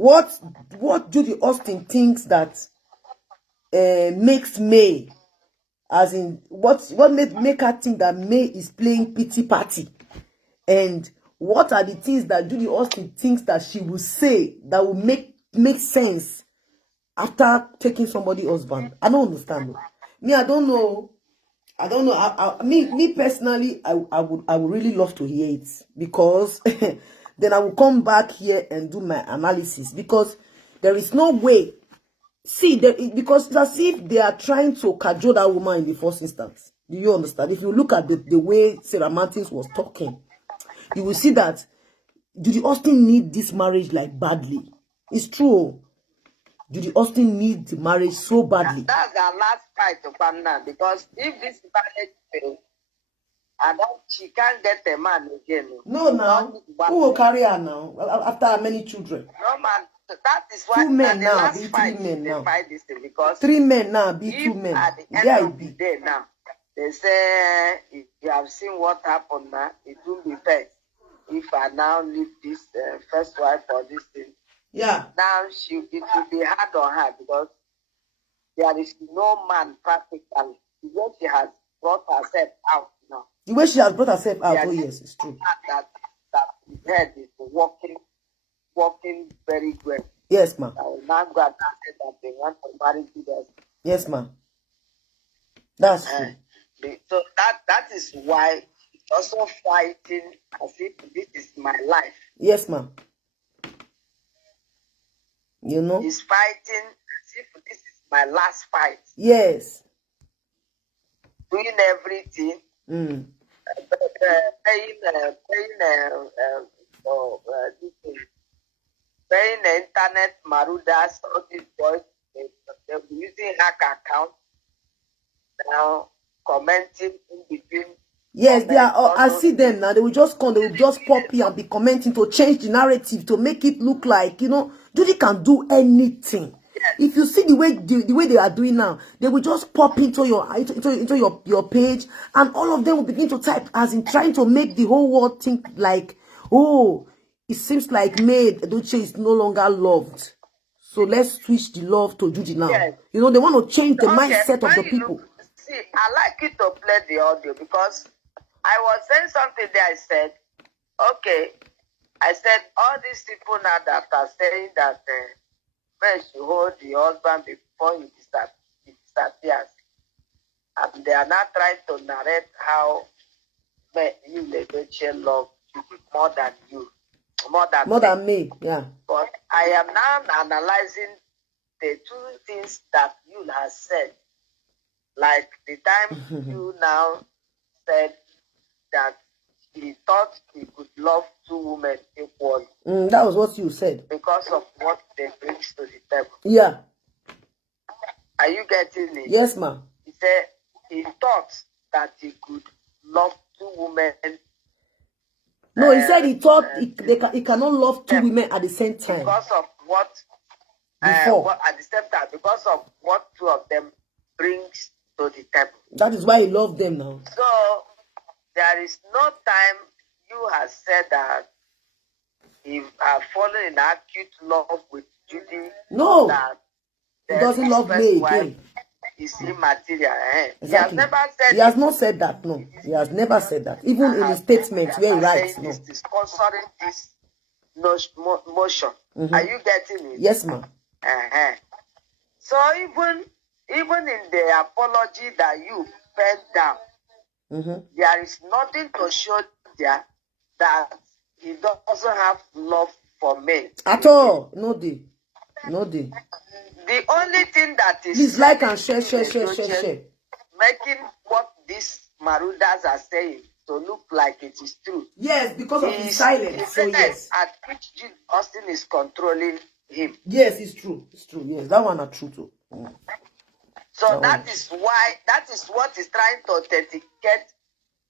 what Judy Austin thinks that makes May, as in what make her think that May is playing pity party, and what are the things that Judy Austin thinks that she will say that will make sense after taking somebody's husband. I don't understand. Me, I don't know. Me personally, I would really love to hear it, because then I will come back here and do my analysis, because there is no way. See, because it's as if they are trying to cajole that woman in the first instance. Do you understand? If you look at the way Sarah Martins was talking, you will see that Judy Austin need this marriage like badly. It's true. Judy Austin needs the marriage so badly. That's our last fight to come now, because if this marriage fails, she can't get a man again. No, now. Who will carry her now after many children? No, man. That is why 2 men now, be 3 men now. Fight this thing, because 3 men now, be 2 men. At the end of the day now, they say, if you have seen what happened now, it will be fair. If I now leave this first wife for this thing, yeah. Now it will be hard on her, because there is no man practically. The way she has brought herself out now. The way she has brought herself out, oh yes, it's true. That his head is working very well. Yes, ma'am. I will now go and say that they want to marry Judas. Yes, ma'am. That's true. So that is why she's also fighting as if this is my life. Yes, ma'am. You know? He's fighting as if this is my last fight. Yes. Doing everything. Paying the internet marudas, all these boys, they'll be using hack account now, commenting in between. Yes, they are. I see them now. They will just come. They will just pop here and be commenting to change the narrative, to make it look like, you know, Judy can do anything. Yes. If you see the way they are doing now, they will just pop into your page, and all of them will begin to type, as in trying to make the whole world think like, oh, it seems like Mayyuledochie is no longer loved, so let's switch the love to Judy now. Yes. You know, they want to change the mindset of the people. See, I like you to play the audio, because I was saying something there. I said, okay, all these people now that are saying that men should hold the husband before he disappears, and they are not trying to narrate how Mayyuledochie love you more than me. Yeah. But I am now analyzing the two things that you have said. Like the time you now said that he thought he could love 2 women equally. That was what you said. Because of what they bring to the table. Yeah. Are you getting it? Yes, ma'am. He said he thought that he could love 2 women. No, he said he thought he cannot love 2 women at the same time. Because of what? At the same time, because of what 2 of them brings to the table. That is why he loved them now. So there is no time you have said that he has fallen in acute love with Judy. No, that he doesn't love me again. Is immaterial. Exactly. He has never said. He has not said that. No, he has never said that. Even in his statements where he writes, no. This is sponsoring this motion. Are you getting it? Yes, ma'am. So even in the apology that you fell down, there is nothing to show there that he doesn't have love for me. At all. No day. The only thing that is... Please like and share. Making what these Marudas are saying to look like it is true. Yes, because of his silence. So yes. At which Judy Austin is controlling him. Yes, it's true. It's true. Yes, that one are true too. So that is what is trying to authenticate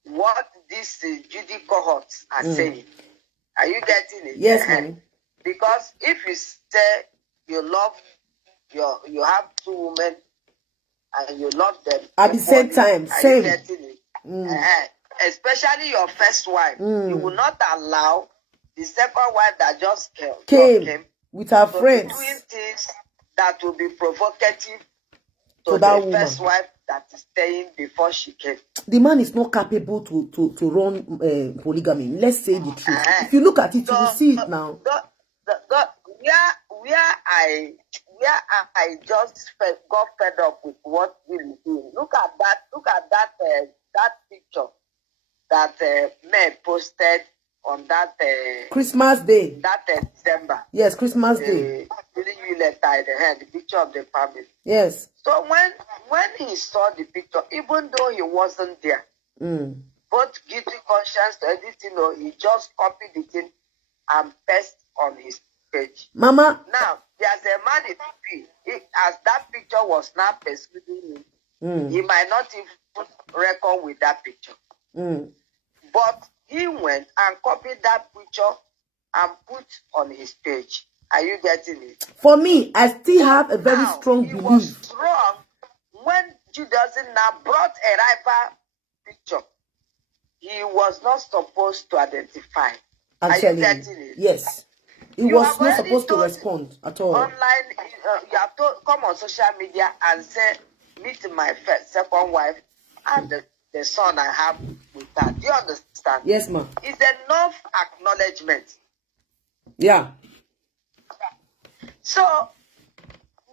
what these Judy cohorts are saying. Are you getting it? Yes, ma'am. Because if you say you love you have 2 women and you love them at the same time, same. You getting it? Especially your first wife, you will not allow the second wife that just came with her to friends, be doing things that will be provocative to to that the woman. first wife that is staying before she came. The man is not capable to run polygamy. Let's say the truth. If you look at it, you will see it now. Where I just got fed up with what we were doing. Look at that picture that May posted on that Christmas Day. That December. Yes, Christmas Day. Really, Yul Edochie, the picture of the family. Yes. So when he saw the picture, even though he wasn't there, both guilty conscience to everything, he just copied the thing and pasted on his page. Mama. Now, there's a man in TV. As that picture was now persuading him, he might not even reckon with that picture. But he went and copied that picture and put on his page. Are you getting it? For me, I still have a very strong belief. He was wrong when Judy Austin now brought a rival picture. He was not supposed to identify. Are you getting it? Yes. He was not supposed to respond at all. Online, you have to come on social media and say, meet my second wife and the son I have with her. Do you understand? Yes, ma'am. It's enough acknowledgement. Yeah. So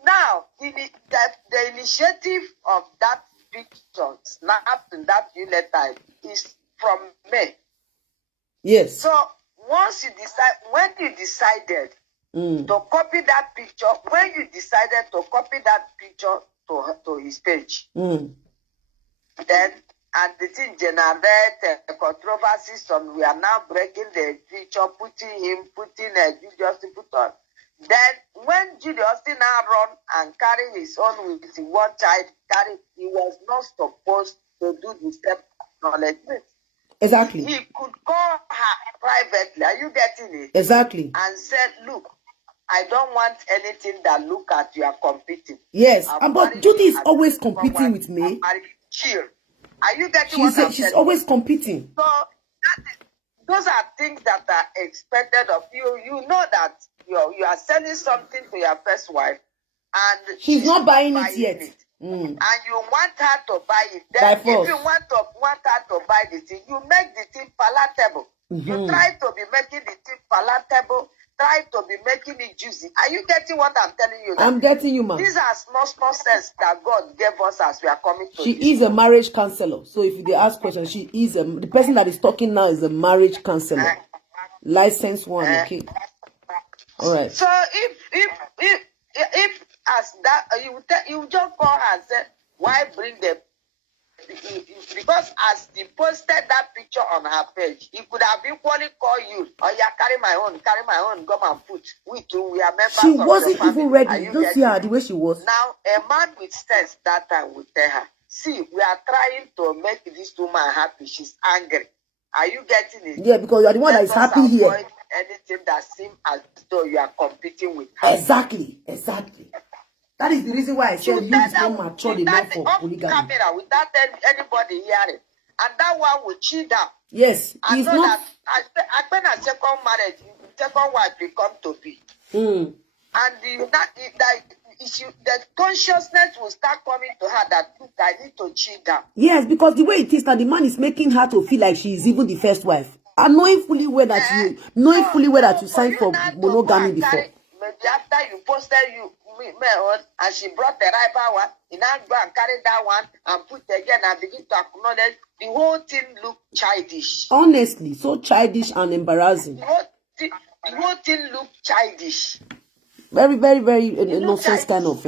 now the initiative of that picture snapped in that unit type is from me. Yes. So once you decide, when you decided to copy that picture, when you decided to copy that picture to his page, then and the thing generated controversies. Some we are now breaking the picture, putting Judy Austin put on. Then when Judy Austin now run and carry his own with his one child, he was not supposed to do the same acknowledgement. Exactly. He could call her privately. Are you getting it? Exactly. And said, look, I don't want anything that look at you are competing. Yes, but Judy is always competing with me. Chill. Are you getting what I'm saying? She's always competing. So those are things that are expected of you. You know that you are selling something to your first wife, and she's not buying it yet. And you want her to buy it. Then By if force. you want her to buy the thing, you make the thing palatable. You try to be making the thing palatable. Try to be making it juicy. Are you getting what I'm telling you? I'm getting you, ma'am. These are small sense that God gave us as we are coming to. She is a marriage counselor. So if they ask questions, she is the person that is talking now is a marriage counselor. Licensed one, okay. All right. So if as that you just call her and say, why bring the, because as he posted that picture on her page, he could have equally called you. Oh yeah, carry my own, come and put. We too, we are members. She of wasn't your even family. ready. You don't see her the way she was. Now, a man with sense that time will tell her, see, we are trying to make this woman happy. She's angry. Are you getting it? Yeah, because you are the one that is happy here. Anything that seems as though you are competing with her. Exactly. That is the reason why I said you is not mature enough for polygamy. Camera, without anybody hearing. And that one will cheat her. Yes, I he's know not. that when a second marriage, second wife will come to be. And the consciousness will start coming to her that, look, I need to cheat her. Yes, because the way it is now, the man is making her to feel like she is even the first wife. And knowing fully well that you signed for monogamy before. Maybe after you posted and she brought the rival one, you now go and carry that one and put again and begin to acknowledge. The whole thing look childish. Honestly, so childish and embarrassing. The whole thing look childish. Very, very, very nonsense kind of.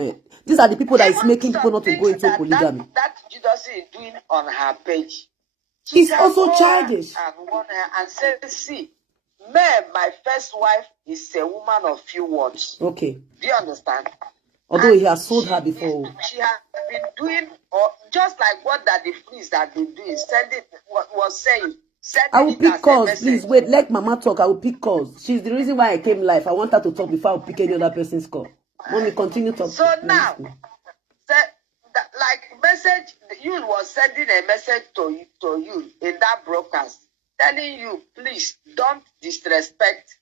These are the people that is making people not to go into polygamy. That Judy Austin is doing on her page. It's also childish. And say, see, my first wife is a woman of few words. Okay. Do you understand? Although he has sold her before. She has been doing, just like what that the police have been doing, saying. I will pick calls, please. Wait, let Mama talk. I will pick calls. She's the reason why I came live. I want her to talk before I pick any other person's call. Mommy, continue talking. So now, like message, Yul was sending a message to you in that broadcast, telling you, please don't disrespect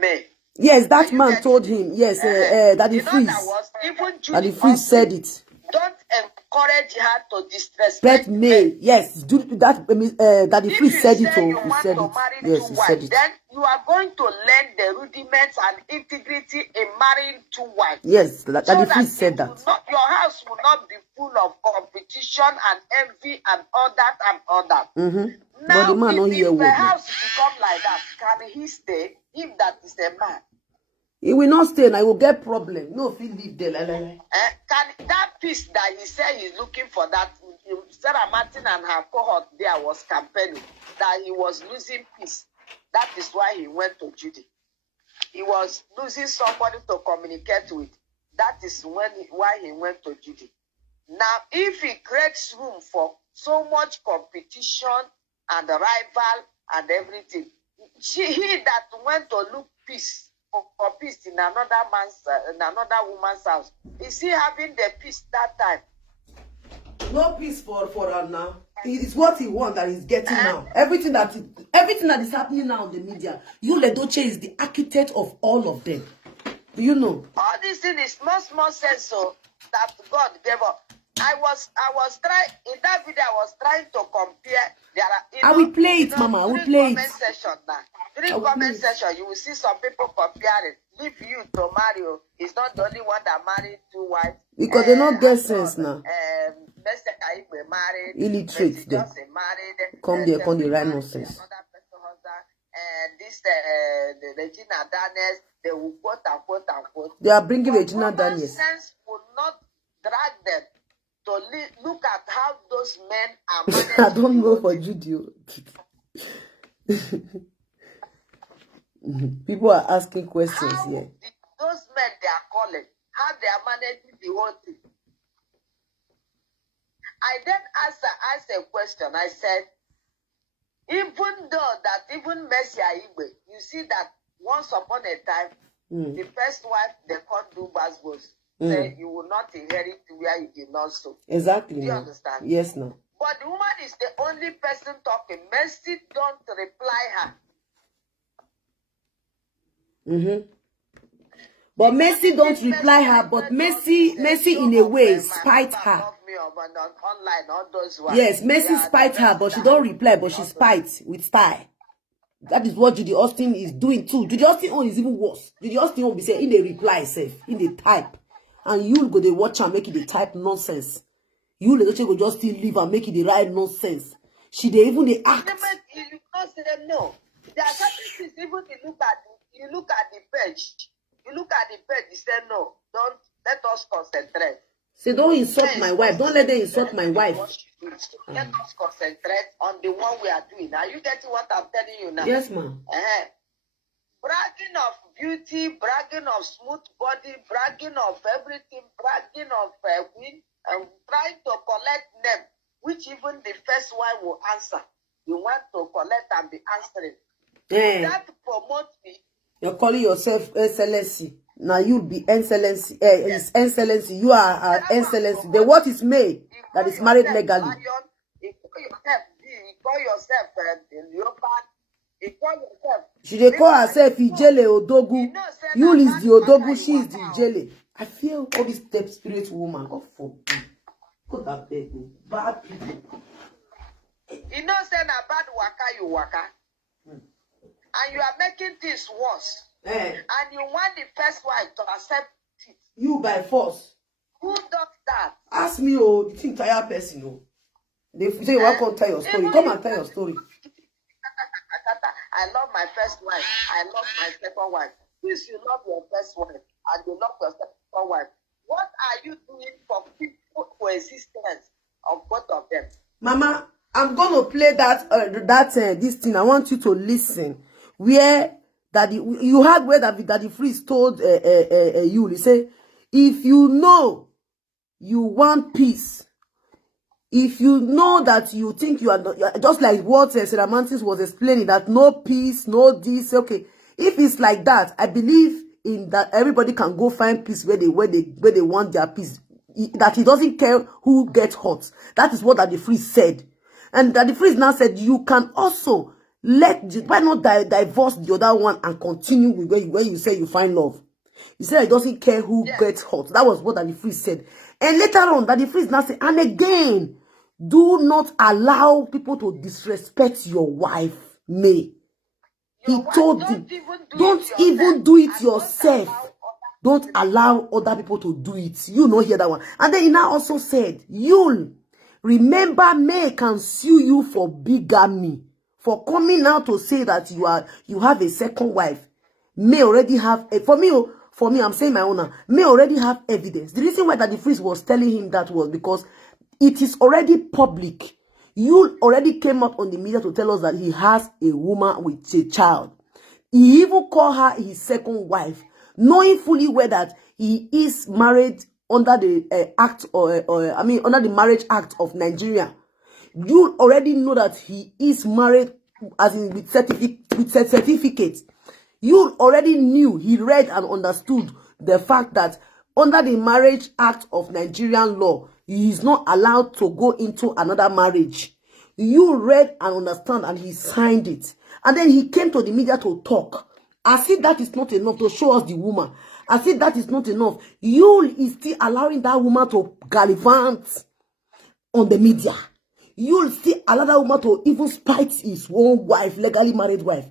me. Yes, that man told him. Yes, Daddy Freeze. Daddy Freeze said it. Don't encourage her to disrespect May. Yes, Daddy Freeze said it. You want to marry two wives, then you are going to learn the rudiments and integrity in marrying two wives. Yes, Daddy Freeze said that. Your house will not be full of competition and envy and all that and all that. Now, but the man if the house become like that, can he stay? If that is a man. He will not stay and I will get problem. No, if he leave there. Can that peace that he said he's looking for, that Sarah Martin and her cohort there was campaigning, that he was losing peace. That is why he went to Judy. He was losing somebody to communicate with. That is why he went to Judy. Now, if he creates room for so much competition and rival and everything, he that went to look peace for peace in another woman's house, is he having the peace that time? No peace for her now. It's what he wants that he's getting now. Everything that is happening now in the media, Yul Edochie is the architect of all of them. Do you know? All this thing is small sense so that God gave up. I was trying in that video. I was trying to compare. I will play it, Mama. I will play it. During comment section, you will see some people comparing. Leave you to Mario. He's not the only one that married two wives. Because they don't get sense now. Illiterate them. Come there, come the right nonsense. And this Regina Daniels, they will quote and quote and quote. They are bringing Regina Daniels. Sense will not drag them to look at how those men are managed. I don't know for Judy. People are asking questions here. Those men they are calling, how they are managing the whole thing. I then asked a question. I said, even though that even Mercy Aigbe, you see that once upon a time, the first wife, they can't do basbos. Say you will not inherit where you did not sow. Exactly. Do you understand? Yes, no. But the woman is the only person talking. Mercy don't reply her. But Mercy don't reply her, but Mercy in a way spite her. Yes, Mercy spite her, but she don't reply, but she spite with style. That is what Judy Austin is doing too. Judy Austin is even worse. Judy Austin will be saying in the reply self, in the type. And you go the watch and make it the type nonsense. You let go just still leave and make it the right nonsense. She they even the act. You can't say no. There are certain things even you look at the page. You look at the page, you say no. Don't let us concentrate. Say don't insult my wife. Don't let them insult my wife. Let us concentrate on the one we are doing. Are you getting what I'm telling you now? Yes, ma'am. Bragging of beauty, bragging of smooth body, bragging of everything, bragging of win, and trying to collect them, which even the first one will answer. You want to collect and be answering. That promotes me. You're calling yourself L00se. Now you'll be L00se. It's L00se. You are L00se. The what is made that is married legally. You call yourself leopard. She they call herself Ijele Odogu. Yul is the Odogu, she is the Ijele. I feel all this step spirit woman. God forbid. Put that bed. Bad people. You know, say na bad waka you waka. And you are making things worse. And you want the first wife to accept it. You by force. Who does that? Ask me, oh, you think tired person, oh. They say you want to tell your story. Come and tell your story. I love my first wife. I love my second wife. Please, you love your first wife and you love your second wife. What are you doing for people coexistence of both of them? Mama, I'm gonna play this thing. I want you to listen. Where you heard where Daddy Freeze told Yul. He said, if you know you want peace, if you know that you think you are just like what Sarah Mantis was explaining, that no peace, no this, okay. If it's like that, I believe in that everybody can go find peace where they want their peace. That he doesn't care who gets hurt. That is what Daddy Freeze said. And Daddy Freeze now said you can also Why not divorce the other one and continue with where you say you find love? You said he doesn't care who gets hurt. That was what L00se said. And later on, L00se now said, and again, do not allow people to disrespect your wife, May. He told him, don't even do it yourself. Don't allow other people to do it. You know, hear that one. And then he now also said, Yul, remember May can sue you for bigamy, for coming out to say that you have a second wife. May already have for me, I'm saying my own. May already have evidence. The reason why L00se was telling him that was because it is already public. You already came out on the media to tell us that he has a woman with a child. He even called her his second wife, knowing fully well that he is married under the under the Marriage Act of Nigeria. You already know that he is married, as in with certificate. You already knew, he read and understood the fact that under the Marriage Act of Nigerian law, he is not allowed to go into another marriage. You read and understand, and he signed it. And then he came to the media to talk. As if that is not enough to show us the woman. As if that is not enough. You is still allowing that woman to gallivant on the media. You'll still allow that woman to even spite his own wife, legally married wife.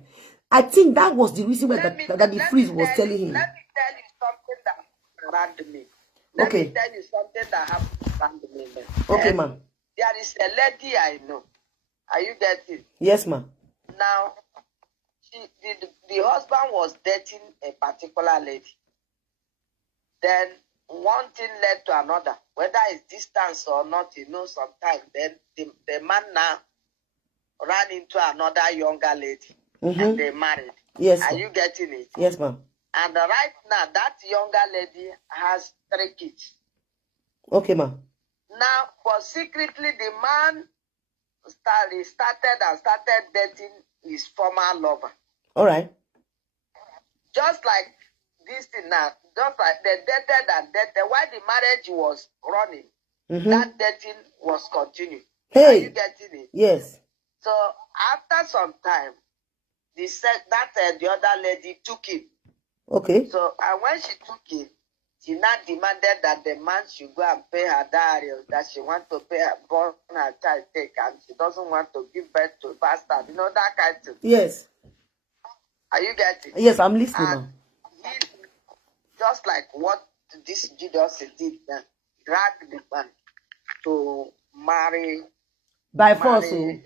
I think that was the reason why L00se was telling him. Let me tell you something that happened around me. Let me tell you something that happened around me. Okay, ma'am. There is a lady I know. Are you getting? Yes, ma'am. Now, the husband was dating a particular lady. Then one thing led to another. Whether it's distance or not, sometimes. Then the man now ran into another younger lady. And they married. Yes. Are you getting it? Yes, ma'am. And right now, that younger lady has 3 kids. Okay, ma'am. Now, but secretly, the man started dating his former lover. All right. Just like this thing now, just like they dated. While the marriage was running, that dating was continuing. Hey. Are you getting it? Yes. So after some time, the other lady took him. Okay. So and when she took him, she now demanded that the man should go and pay her dowry, that she wants to pay her born her child take, and she doesn't want to give birth to a bastard. You know that kind of thing. Yes. Are you getting? Yes, I'm listening, ma'am. Just like what this Judy Austin did, dragged the man to marry by force. Go and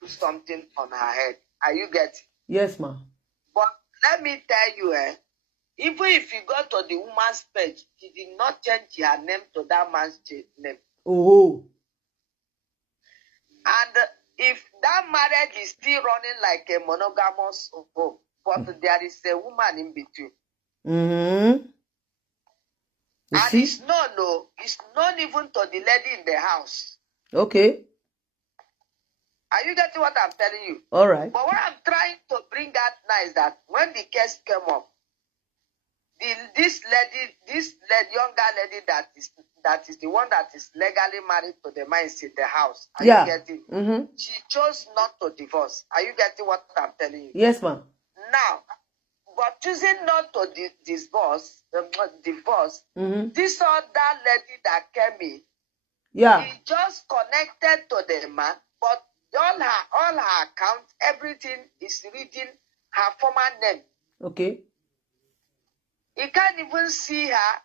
put something on her head. Are you getting? Yes, ma'am. But let me tell you, even if you go to the woman's page, she did not change her name to that man's name. Oh. And if that marriage is still running like a monogamous home, but there is a woman in between. Mm-hmm. And it's not even to the lady in the house. Okay. Are you getting what I'm telling you? All right. But what I'm trying to bring out now is that when the case came up, this younger lady that is the one that is legally married to the man in the house. Are you getting? Mm-hmm. She chose not to divorce. Are you getting what I'm telling you? Yes, ma'am. Now, but choosing not to divorce, this other lady that came in, she just connected to the man, but all her accounts, everything is reading her former name. Okay. You can't even see her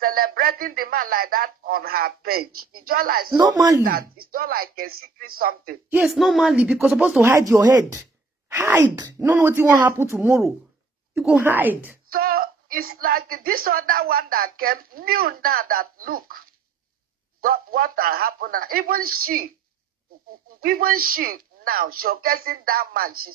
celebrating the man like that on her page. It's just like normally that. It's not like a secret something. Yes, normally, because you're supposed to hide your head. Hide. You don't know what will happen tomorrow. You go hide. So it's like this other one that came knew now that look, what happened now. Even she now showcasing that man, she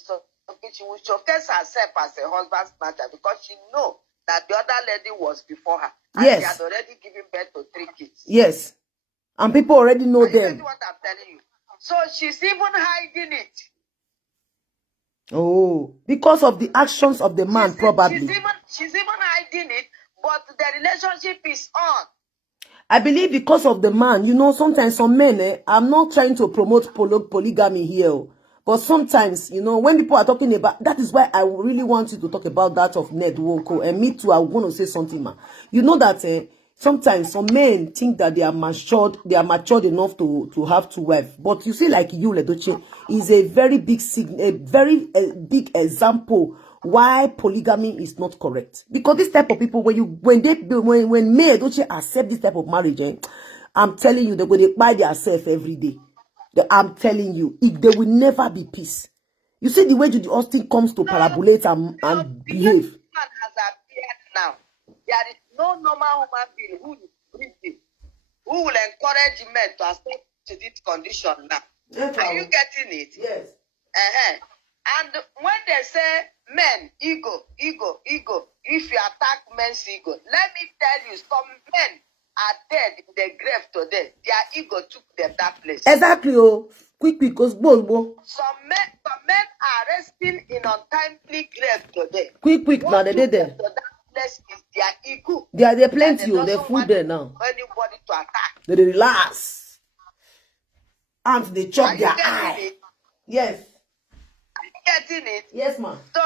will showcase herself as a husband snatcher because she know that the other lady was before her. And she had already given birth to 3 kids. Yes. And people already know them. That's what I'm telling you. So she's even hiding it. Oh, because of the actions of the man, probably. She's even hiding it, but the relationship is on. I believe because of the man. You know, sometimes some men, I'm not trying to promote polygamy here, But sometimes, you know, when people are talking about, that is why I really want you to talk about that of Ned Nwoko. And me too, I want to say something, man. You know that sometimes some men think that they are matured enough to have two wives. But you see, like Yul Edochie is a very big big example why polygamy is not correct. Because this type of people, when Mayyuledochie Judy accept this type of marriage, I'm telling you, they're going to buy themselves every day. I'm telling you, there will never be peace. You see the way Judy Austin comes to parabolate and behave. Man has appeared now. There is no normal human being who is breathing, who will encourage men to accept to this condition now. Yes, are you getting it? Yes. And when they say men, ego, if you attack men's ego, let me tell you, some men are dead in the grave today. Their ego took them that place. Exactly. Oh, quick, cause Some men are resting in untimely grave today. Quick, now they did there. So that place is their ego. They're plenty. They're full there now. Anybody to attack. They relax. And they chop their eye. It? Yes. Are you getting it? Yes, ma'am. So,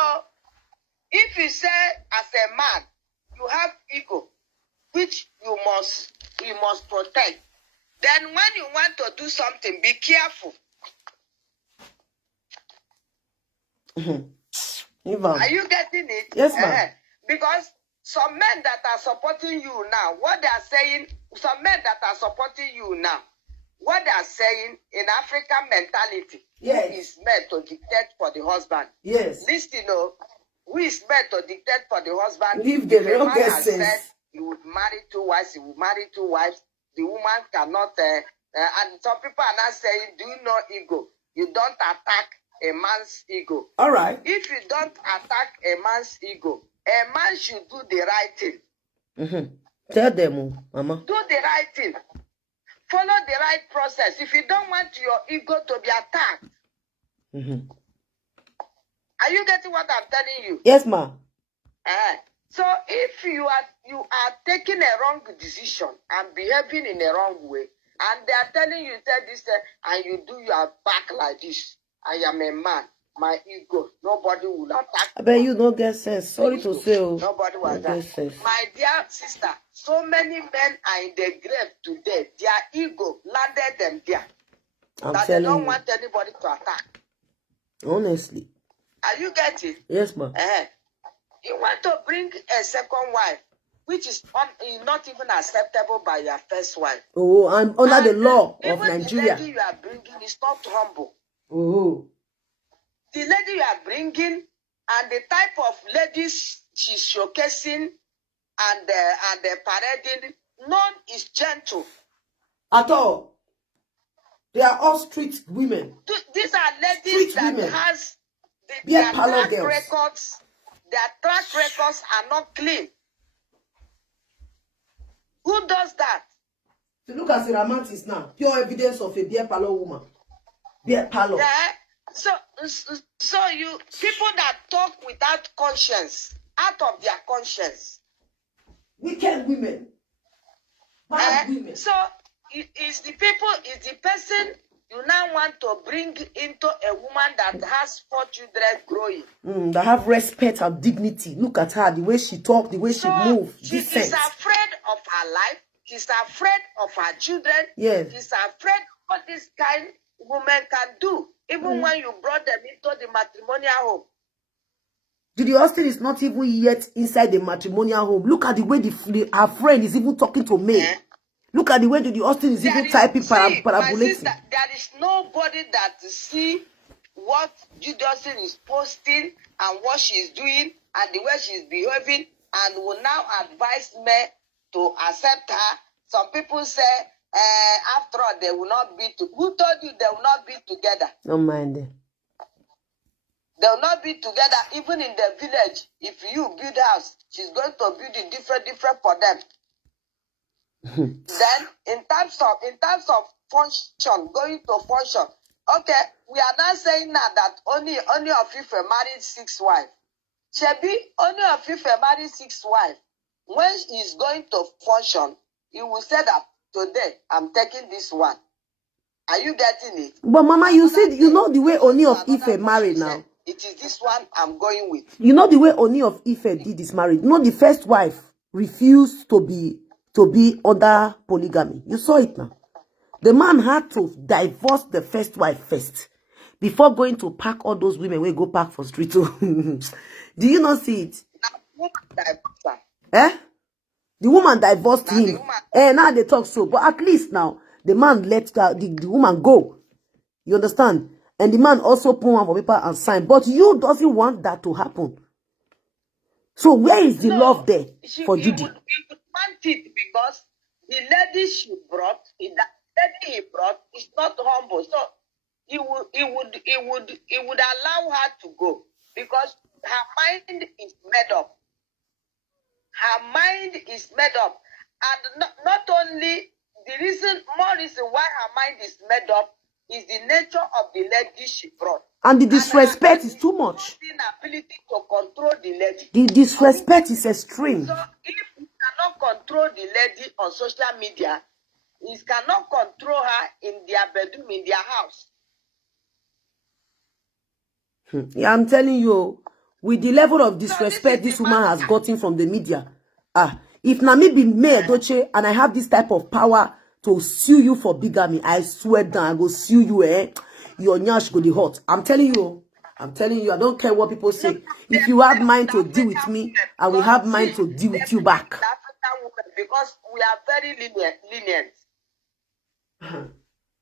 if you say as a man, you have ego, which you must protect. Then when you want to do something, be careful. Are you getting it? Yes, ma'am. Because some men that are supporting you now, what they are saying, some men that are supporting you now, what they are saying in African mentality, yes, who is meant to dictate for the husband. Yes. Listen, who is meant to dictate for the husband? Leave them, if a man has sense. said he would marry two wives, he will marry two wives. The woman cannot, and some people are not saying, do you know ego? You don't attack a man's ego. All right. If you don't attack a man's ego, a man should do the right thing. Tell them, Mama. Do the right thing. Follow the right process. If you don't want your ego to be attacked. Are you getting what I'm telling you? Yes, ma'am. So if you are taking a wrong decision and behaving in a wrong way, and they are telling you that this, and you do your back like this, I am a man, my ego, nobody will attack. I bet you don't get sense. Sorry to say, nobody will attack. My dear sister, so many men are in the grave today. Their ego landed them there. That they don't want anybody to attack. Honestly. Are you getting? Yes, ma'am. You want to bring a second wife, which is not even acceptable by your first wife. Oh, I'm under the law of Nigeria. The lady you are bringing is not humble. Oh. The lady you are bringing and the type of ladies she's showcasing and parading, none is gentle. At all. They are all street women. These are ladies that has their track records. Their track records are not clean. Who does that? To look at the romantics now, pure evidence of a beer parlor woman. Beer parlor. Yeah. So you people that talk without conscience, out of their conscience. Wicked women. Bad women. So is the person you now want to bring into a woman that has 4 children growing. That have respect and dignity. Look at her, the way she talk, the way she move. She's afraid of her life. She's afraid of her children. Yes. She's afraid of what this kind of woman can do. Even when you brought them into the matrimonial home. Judy Austin is not even yet inside the matrimonial home. Look at the way her friend is even talking to me. Look at the way Judy Austin is even typing parabolating. There is nobody that see what Judy Austin is posting and what she's doing and the way she's behaving and will now advise me to accept her. Some people say, after all, they will not be together. Who told you they will not be together? Don't mind them. They will not be together even in the village. If you build a house, she's going to build it different for them. Then, in terms of function, going to function, okay, we are not saying now that only of you married 6 wives. Shebi, only of you married 6 wives. When he's going to function, he will say that today I'm taking this one. Are you getting it? But Mama, you said you know the way Oni of Ife married now. It is this one I'm going with. You know the way Oni of Ife did this marriage. You know the first wife refused to be under polygamy. You saw it now. The man had to divorce the first wife first before going to pack all those women where go pack for street. Do you not see it? Eh? The woman divorced him. Now they talk so. But at least now, the man let the woman go. You understand? And the man also put one for paper and sign. But you doesn't want that to happen. So where is the love there for Judy? He would want it because the lady he brought is not humble. So he would allow her to go because her mind is made up. Her mind is made up. And not only more reason why her mind is made up is the nature of the lady she brought. And the disrespect is too much. Ability to control the lady. The disrespect is extreme. So if you cannot control the lady on social media, you cannot control her in their bedroom, in their house. Yeah, I'm telling you, with the level of disrespect this woman has gotten from the media, if Nami be Mayyuledochie and I have this type of power to sue you for bigamy, I swear down, I go sue you, your nyash go the hot. I'm telling you, I don't care what people say. If you have mind to deal with me, I will have mind to deal with you back. Because we are very lenient.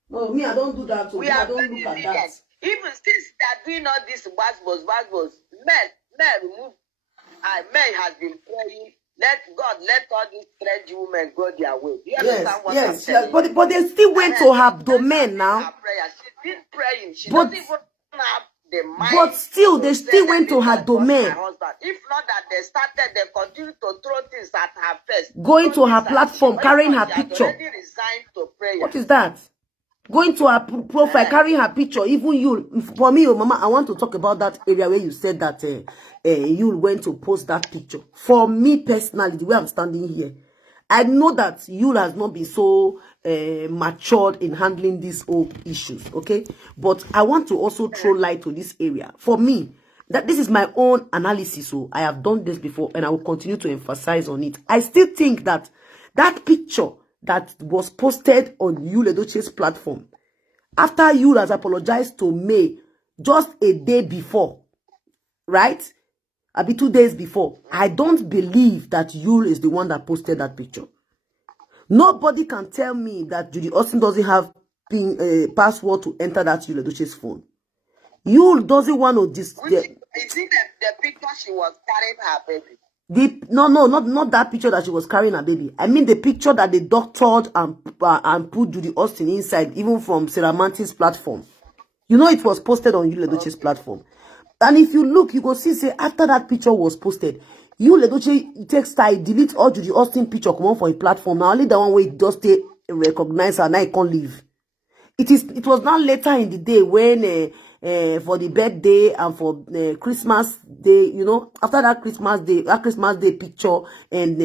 No, me, I don't do that. I don't look at that. Even since they are doing all this was, men remove. Men has been praying. Let all these strange women go their way. Do you understand what I'm saying? But they still went to her domain now. She's been praying. She doesn't even have the mind. But still, they still went to her domain. If not that they started, they continue to throw things at her face. Going to her platform, carrying her picture. Resigned to prayer. What is that? Going to her profile, carrying her picture. Even you, for me, Mama, I want to talk about that area where you said that you went to post that picture. For me personally, the way I'm standing here, I know that Yul has not been so matured in handling these old issues, okay? But I want to also throw light to this area. For me, that this is my own analysis, so I have done this before and I will continue to emphasize on it. I still think that that picture that was posted on Yul Edochie's platform, after Yul has apologized to May just a day before, right? I'll be 2 days before. I don't believe that Yul is the one that posted that picture. Nobody can tell me that Judy Austin doesn't have password to enter that Yul Edochie's phone. Yul doesn't want to is it the picture she was carrying her baby? No, not that picture that she was carrying her baby. I mean the picture that they doctored and put Judy Austin inside, even from Sarah Mantis' platform. You know it was posted on Yul Edochie's platform. And if you look, you go see, say, after that picture was posted, Yul Edochie takes time, delete all Judy Austin picture, come on for a platform. Now only the one way just stay recognize her, now it can't leave. It was not later in the day when for the birthday and for Christmas Day, you know, after that Christmas Day picture and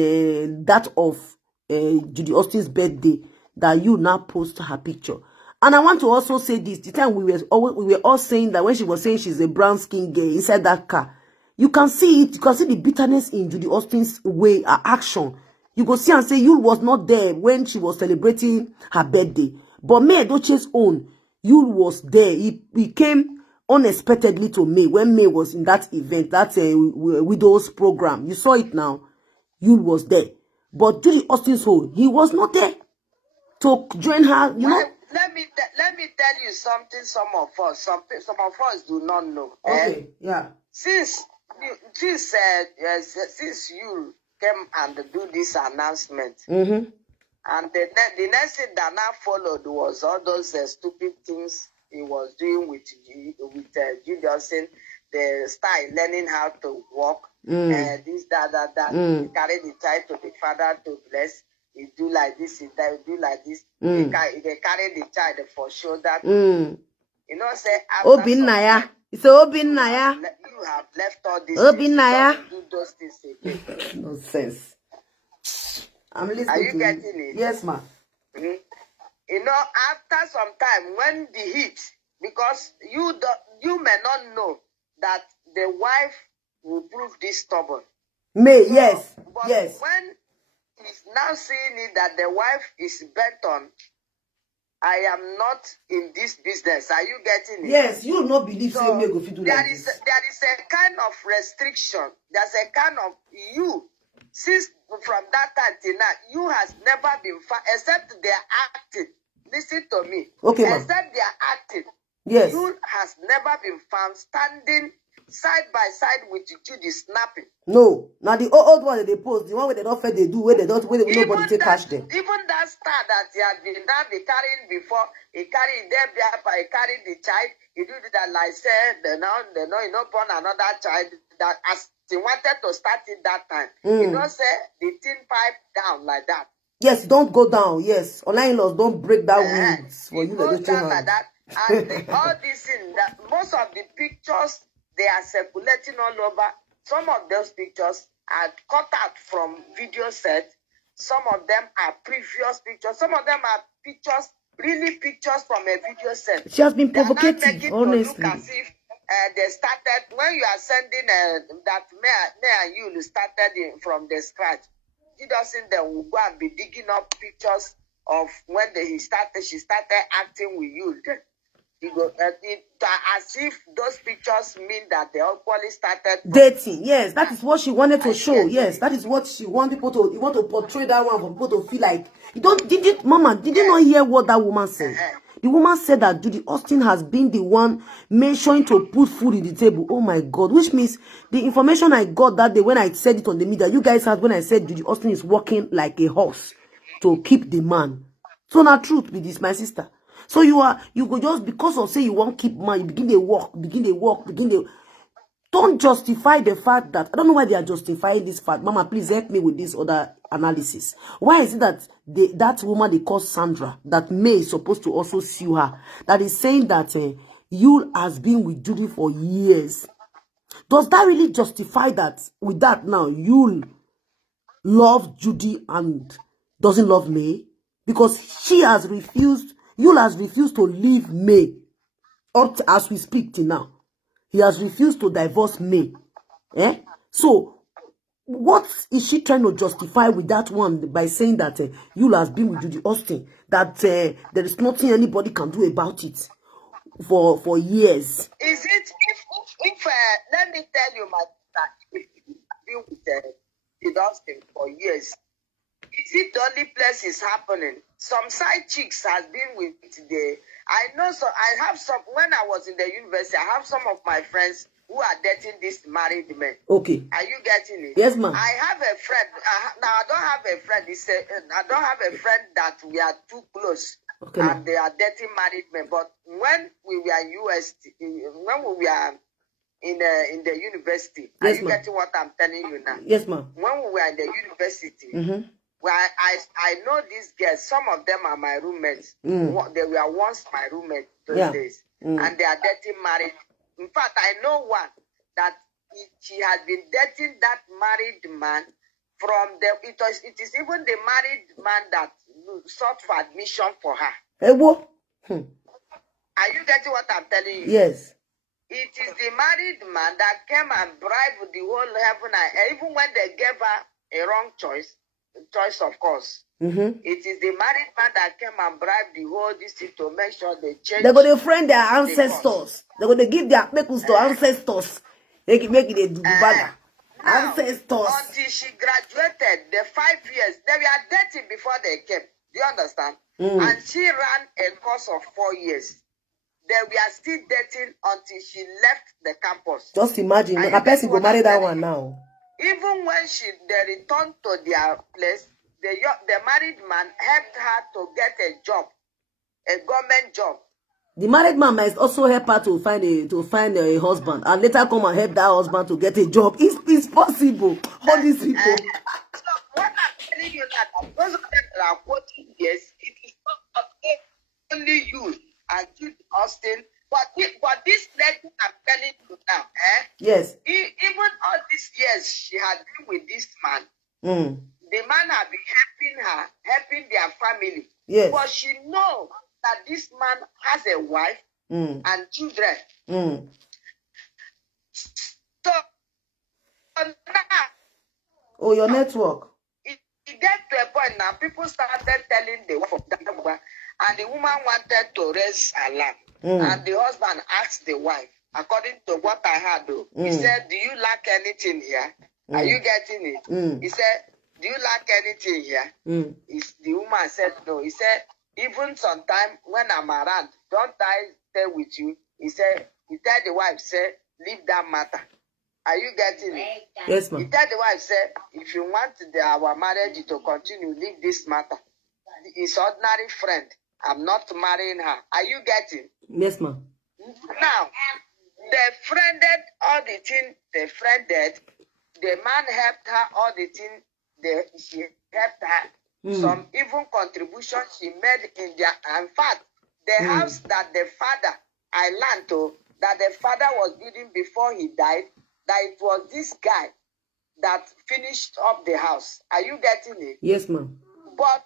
that of Judy Austin's birthday, that you now post her picture. And I want to also say this, the time we were all saying that when she was saying she's a brown skin girl inside that car, you can see it, you can see the bitterness in Judy Austin's way, her action. You go see and say Yul was not there when she was celebrating her birthday. But Mayyuledochie's own, Yul was there. He came unexpectedly to May when May was in that event, that widow's program. You saw it now. Yul was there. But Judy Austin's own, he was not there to join her, you know. Let me tell you something some of us do not know. Okay, yeah. Since you came and do this announcement, and the next thing that now followed was all those stupid things he was doing with Judy Austin, the style learning how to walk, this, that. He carried the child to the father to bless. He do like this, he do like this. They carry the child for shoulder. You know, say Obinaya. It's Obinaya. You have left all this. Obinaya. Do those things again. Nonsense. I'm listening. Are you to getting you. it? Yes, ma. You know, after some time, when the heat, because you may not know that the wife will prove this stubborn. May, yes, but yes. When he's now seeing it that the wife is bent on, I am not in this business. Are you getting it? Yes, you will not believe so say go fit do like this. There is a kind of restriction. There's a kind of you. Since from that time till now, you has never been found, except they are acting. Listen to me. Okay, ma'am. Except they are acting. Yes. You has never been found standing side by side with Judy snapping. No. Now the old one that they post, the one where they don't fair they do, where they don't, where nobody take catch them. Even that star that he has been now be carrying before, he carried them, he carried the child, he did that like said, they know, he not born another child that as he wanted to start it that time. You know, say the tin pipe down like that. Yes, don't go down. Yes, online laws don't break that wings for you. Go down like that. And all this in that most of the pictures they are circulating all over. Some of those pictures are cut out from video set. Some of them are previous pictures. Some of them are pictures, really pictures from a video set. She has been provocative, honestly. Look as if they started when you are sending that May and Yul started from the scratch. She doesn't then will go and be digging up pictures of when she started acting with Yul. You go, as if those pictures mean that they equally started dating. Yes, that is what she wanted to show. Yes, that is what she want people to. You want to portray that one for people to feel like you don't. Did you, Mama? Did you not hear what that woman said? The woman said that Judy Austin has been the one mentioning to put food in the table. Oh my God! Which means the information I got that day when I said it on the media, you guys had when I said Judy Austin is working like a horse to keep the man. So now truth be this, my sister. So you go just because of say you won't keep man, you begin to walk. Don't justify the fact that I don't know why they are justifying this fact. Mama, please help me with this other analysis. Why is it that that woman they call Sandra, that May is supposed to also sue her, that is saying that Yul has been with Judy for years? Does that really justify that? With that now, Yul loves Judy and doesn't love May? Because she has refused. Yul has refused to leave May up to, as we speak till now. He has refused to divorce May. So, what is she trying to justify with that one by saying that Yul has been with Judy Austin? That there is nothing anybody can do about it for years. Is it if let me tell you my sister, if you've been with Judy Austin for years, is it the only place it's happening? Some side chicks has been with I know, so I have some, when I was in the university, I have some of my friends who are dating this married men. Okay. Are you getting it? Yes, ma'am. I have a friend, now I don't have a friend, I don't have a friend that we are too close. Okay, and they are dating married men. But when we were when we were in the university, yes, are you getting what I'm telling you now? Yes, ma'am. When we were in the university, well, I know these girls. Some of them are my roommates. They were once my roommates those days, and they are dating married. In fact, I know one that she has been dating that married man from the. It is even the married man that sought for admission for her. Hey, what? Are you getting what I'm telling you? Yes. It is the married man that came and bribed the whole heaven and even when they gave her a wrong choice, of course. It is the married man that came and bribed the whole district to make sure they change. They're going to friend their ancestors. They're going to give their pickles to ancestors. They can make it a do ancestors. Until she graduated, the 5 years, they were dating before they came. Do you understand? And she ran a course of 4 years. They were still dating until she left the campus. Just imagine, a person go marry that one now. Even when they returned to their place, the married man helped her to get a job, a government job. The married man might also help her to find a husband, and later come and help that husband to get a job. It's possible. All these people. So what I'm telling you that those of them that are quoting, yes, it is not only you and Judy Austin, but this lady I'm telling you now, yes. Even all these years she had been with this man. The man man had been helping her, helping their family. Yes. But she knows that this man has a wife and children. So now, oh, your network. It gets to a point now, people started telling the wife of that woman, and the woman wanted to raise alarm. And the husband asked the wife, according to what I heard, though, he said, do you lack anything here? Are you getting it? He said, do you lack anything here? The woman said no. He said, even sometime when I'm around, don't I stay with you? He said, he told the wife, say, leave that matter. Are you getting it? Yes, ma'am. He told the wife, say, if you want our marriage to continue, leave this matter. It's ordinary friend. I'm not marrying her. Are you getting? Yes, ma'am. Now, they friended all the thing. They friended. The man helped her all the thing. She helped her. Some even contribution she made in their. In fact, the house that the father, I learned to, that the father was building before he died, that it was this guy that finished up the house. Are you getting it? Yes, ma'am. But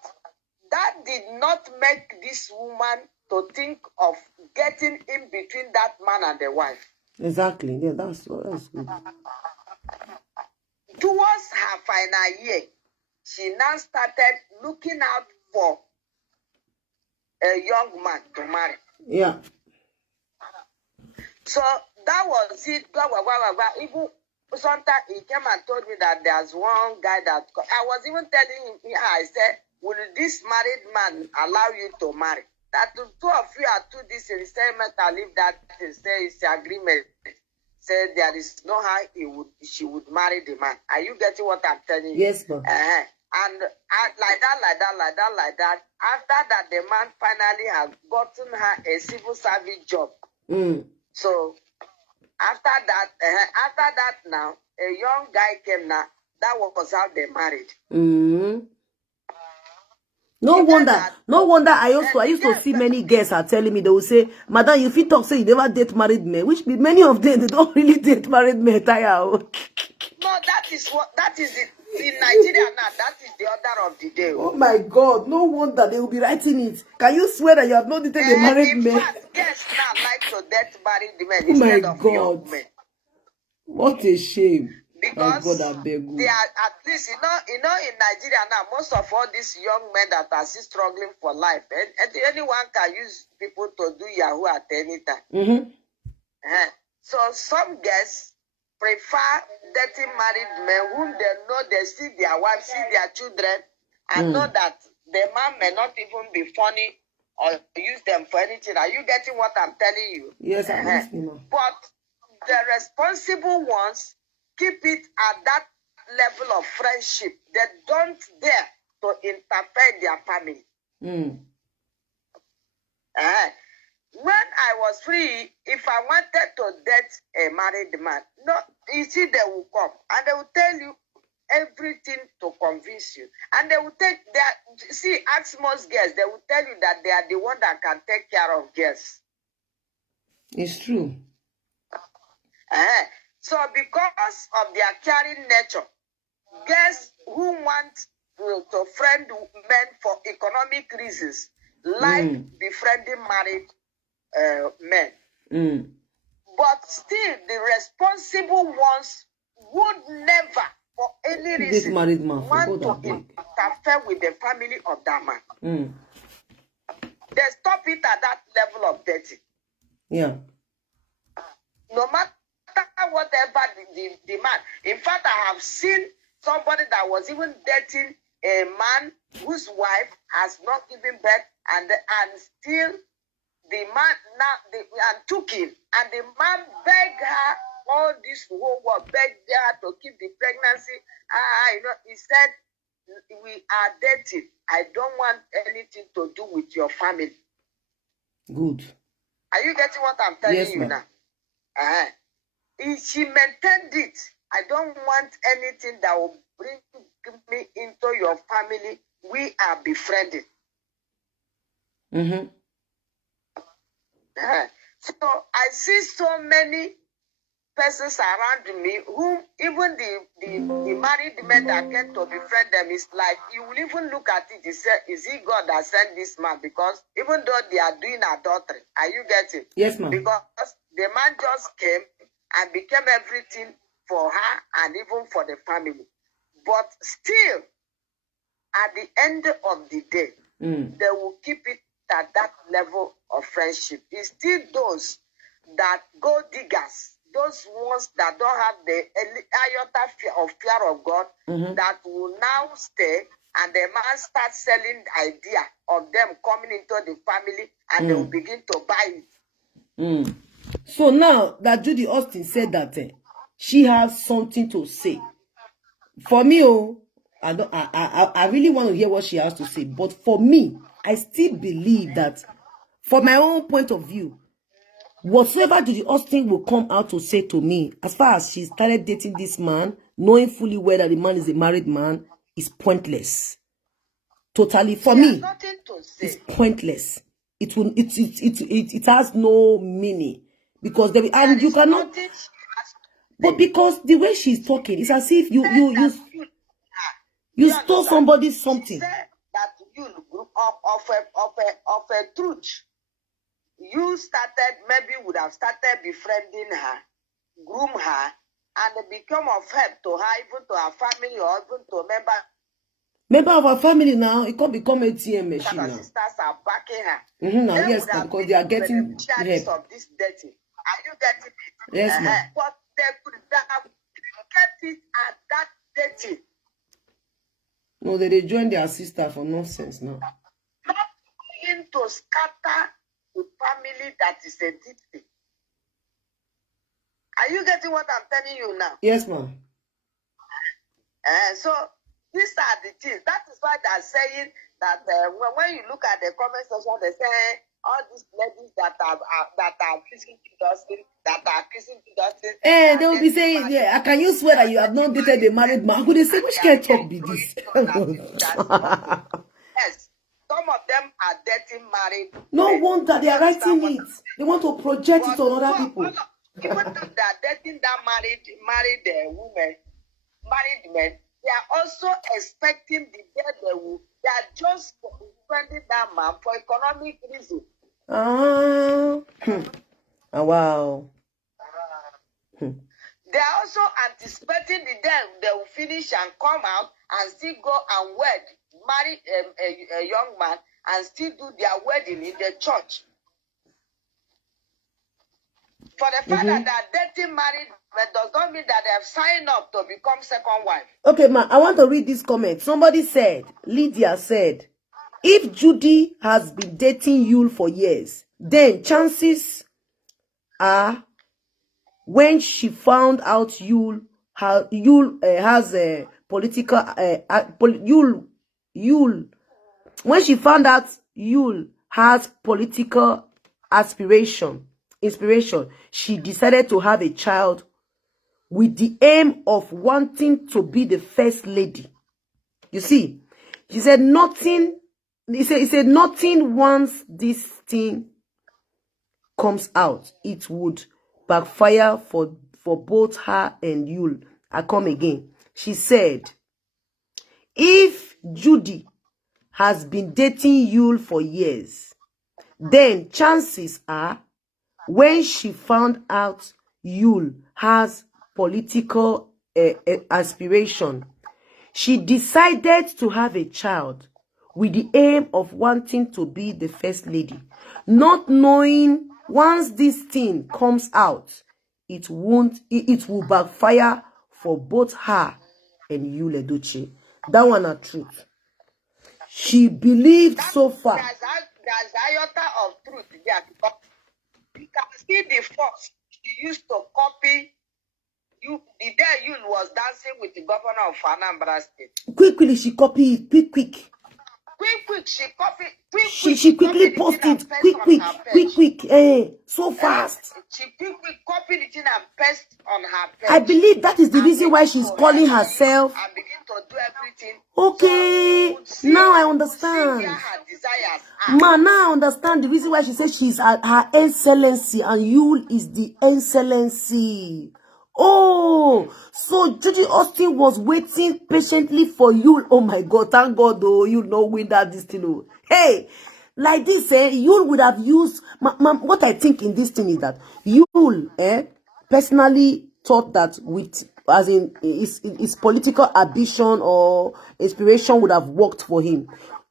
that did not make this woman to think of getting in between that man and the wife. Exactly. Yeah, that's good. Towards her final year, she now started looking out for a young man to marry. Yeah. So that was it. Blah, blah, blah, blah, blah. Even sometimes he came and told me that there's one guy that I was even telling him, I said, will this married man allow you to marry? That the two of you are two this in statement and leave that and say it's agreement. Say there is no how she would marry the man. Are you getting what I'm telling you? Yes, ma'am. And like that. After that, the man finally had gotten her a civil service job. So after that now, a young guy came now. That was how they married. No wonder I used to see many girls are telling me, they will say, Madam, if you talk, say you never date married men, which many of them, they don't really date married men. No, that is it. In Nigeria now, that is the order of the day. Oh my God, no wonder they will be writing it. Can you swear that you have not dated a married man? In fact, girls now like to date married men instead of young men. What a shame. Because my God, I beg you. They are at least, in Nigeria now, most of all these young men that are still struggling for life, and anyone can use people to do Yahoo at any time. So some girls prefer dating married men whom they know they see their wife, see their children, and know that the man may not even be funny or use them for anything. Are you getting what I'm telling you? Yes, I'm listening. But the responsible ones keep it at that level of friendship. They don't dare to interfere in their family. When I was free, if I wanted to date a married man, no, you see, they will come and they will tell you everything to convince you. And they will ask most girls, they will tell you that they are the one that can take care of girls. It's true. So because of their caring nature, girls who want to friend men for economic reasons like befriending married men. But still, the responsible ones would never, for any reason, want to interfere with the family of that man. They stop it at that level of dating. Yeah. No matter whatever the man. In fact, I have seen somebody that was even dating a man whose wife has not given birth, and still the man took him, and the man begged her all this whole world, begged her to keep the pregnancy. He said, "We are dating. I don't want anything to do with your family." Good. Are you getting what I'm telling you now? She maintained it. I don't want anything that will bring me into your family. We are befriending. So I see so many persons around me, whom even the married men that get to befriend them, is like, you will even look at it, you say, is it God that sent this man? Because even though they are doing adultery, are you getting? Yes, ma'am. Because the man just came and became everything for her and even for the family. But still, at the end of the day, they will keep it at that level of friendship. It's still those that gold diggers, those ones that don't have the iota fear of God, that will now stay, and the man starts selling the idea of them coming into the family, and they will begin to buy it. So now that Judy Austin said that she has something to say, for me, I really want to hear what she has to say. But for me, I still believe that, from my own point of view, whatsoever Judy Austin will come out to say to me, as far as she started dating this man, knowing fully well that the man is a married man, is pointless. Totally, for me, it's pointless. It has no meaning, because and you cannot. But because the way she's talking, it's as if you stole somebody's something. She said that you of a truth. You started, maybe would have started befriending her, groom her, and become of help to her, even to her family, or even to a member of her family. Now it can't become ATM machine now. Her sisters are backing her. Now, yes, because they are getting help. Of this dating. Are you getting it? Yes, ma'am. But they could have kept it at that dating. No, they join their sister for nonsense now. Not going to scatter the family that is a dating. Are you getting what I'm telling you now? Yes, ma'am. So these are the things. That is why they're saying that when you look at the comment section, they say all these ladies that are accusing Justin, they will be saying, yeah, can you swear that you have not dated a married man? Could they say, which can't talk be this? Yes, some of them are dating married. No wonder they are writing it. They want to project it on other people. Even though they are dating that married women, married men, they are also expecting the day they will. They are just defending that man for economic reasons. Wow. They are also anticipating the day they will finish and come out and still go and marry a young man and still do their wedding in the church. For the fact that they are dating married, but does not mean that they have signed up to become second wife. Okay, ma, I want to read this comment. Somebody said, Lydia said, if Judy has been dating Yul for years, then chances are when she found out Yul has a political when she found out Yul has political inspiration, she decided to have a child with the aim of wanting to be the first lady. You see, she said nothing. He said nothing. Once this thing comes out, it would backfire for both her and Yul. I come again. She said, if Judy has been dating Yul for years, then chances are when she found out Yul has political aspiration, she decided to have a child with the aim of wanting to be the first lady, not knowing once this thing comes out, it will backfire for both her and Yul Edochie. That one a truth. She believed so far. There's iota of truth there, because you can see the force she used to copy. The day Yul was dancing with the governor of Anambra State. Quickly, she copied it. Quick. She copied. She quickly posted. Quick. So fast. She quickly copied it in and pasted on her page. I believe that is the reason why she's calling herself. And begin to do everything. Okay, so now I understand. Ma, now I understand the reason why she says she's her excellency and Yul is the excellency. Oh, so Judy Austin was waiting patiently for you. Oh my God, thank God, though, you know, win that this thing. Oh. Hey, like this, you would have used, what I think in this thing is that you, personally thought that with, as in, his political ambition or inspiration would have worked for him.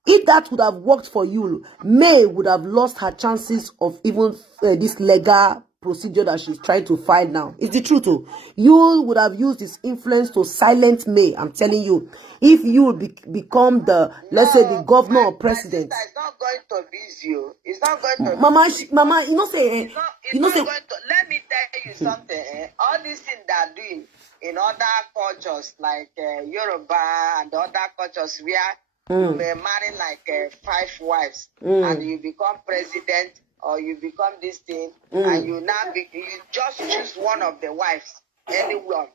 If that would have worked for you, May would have lost her chances of even this legal procedure that she's trying to file now. It's the truth. Oh. You would have used his influence to silence May. I'm telling you. If you become the, let's say, the governor or president. My sister is not going to beat you. It's not going to. Mama, you know say. It's not going to. Let me tell you something. All these things they are doing in other cultures like Yoruba and other cultures where you may marry like 5 wives and you become president or you become this thing and you just choose one of the wives, anyone.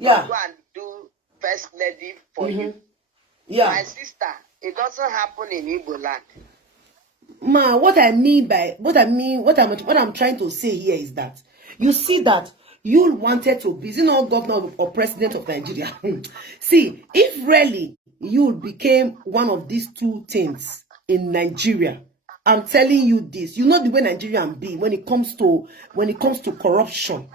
Yeah. Go and do first lady for you. Yeah. My sister, it doesn't happen in Igbo land. Ma, what I'm trying to say here is that you see that you wanted to be, not governor or president of Nigeria. See, if really you became one of these two things in Nigeria, I'm telling you this, you know the way Nigerian be when it comes to corruption,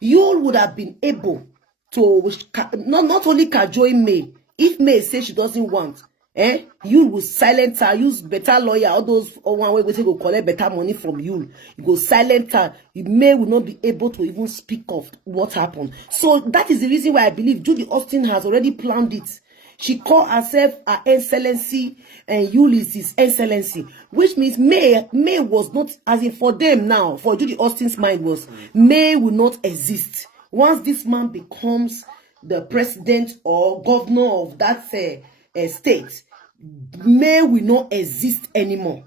you would have been able to not only cajole May. If May says she doesn't want, you will silence her, use better lawyer, all those one way go collect better money from you. You go silence her. May will not be able to even speak of what happened. So that is the reason why I believe Judy Austin has already planned it. She called herself Her Excellency and Yul is His Excellency, which means May was not, as in for them now, for Judy Austin's mind was, May will not exist. Once this man becomes the president or governor of that state, May will not exist anymore.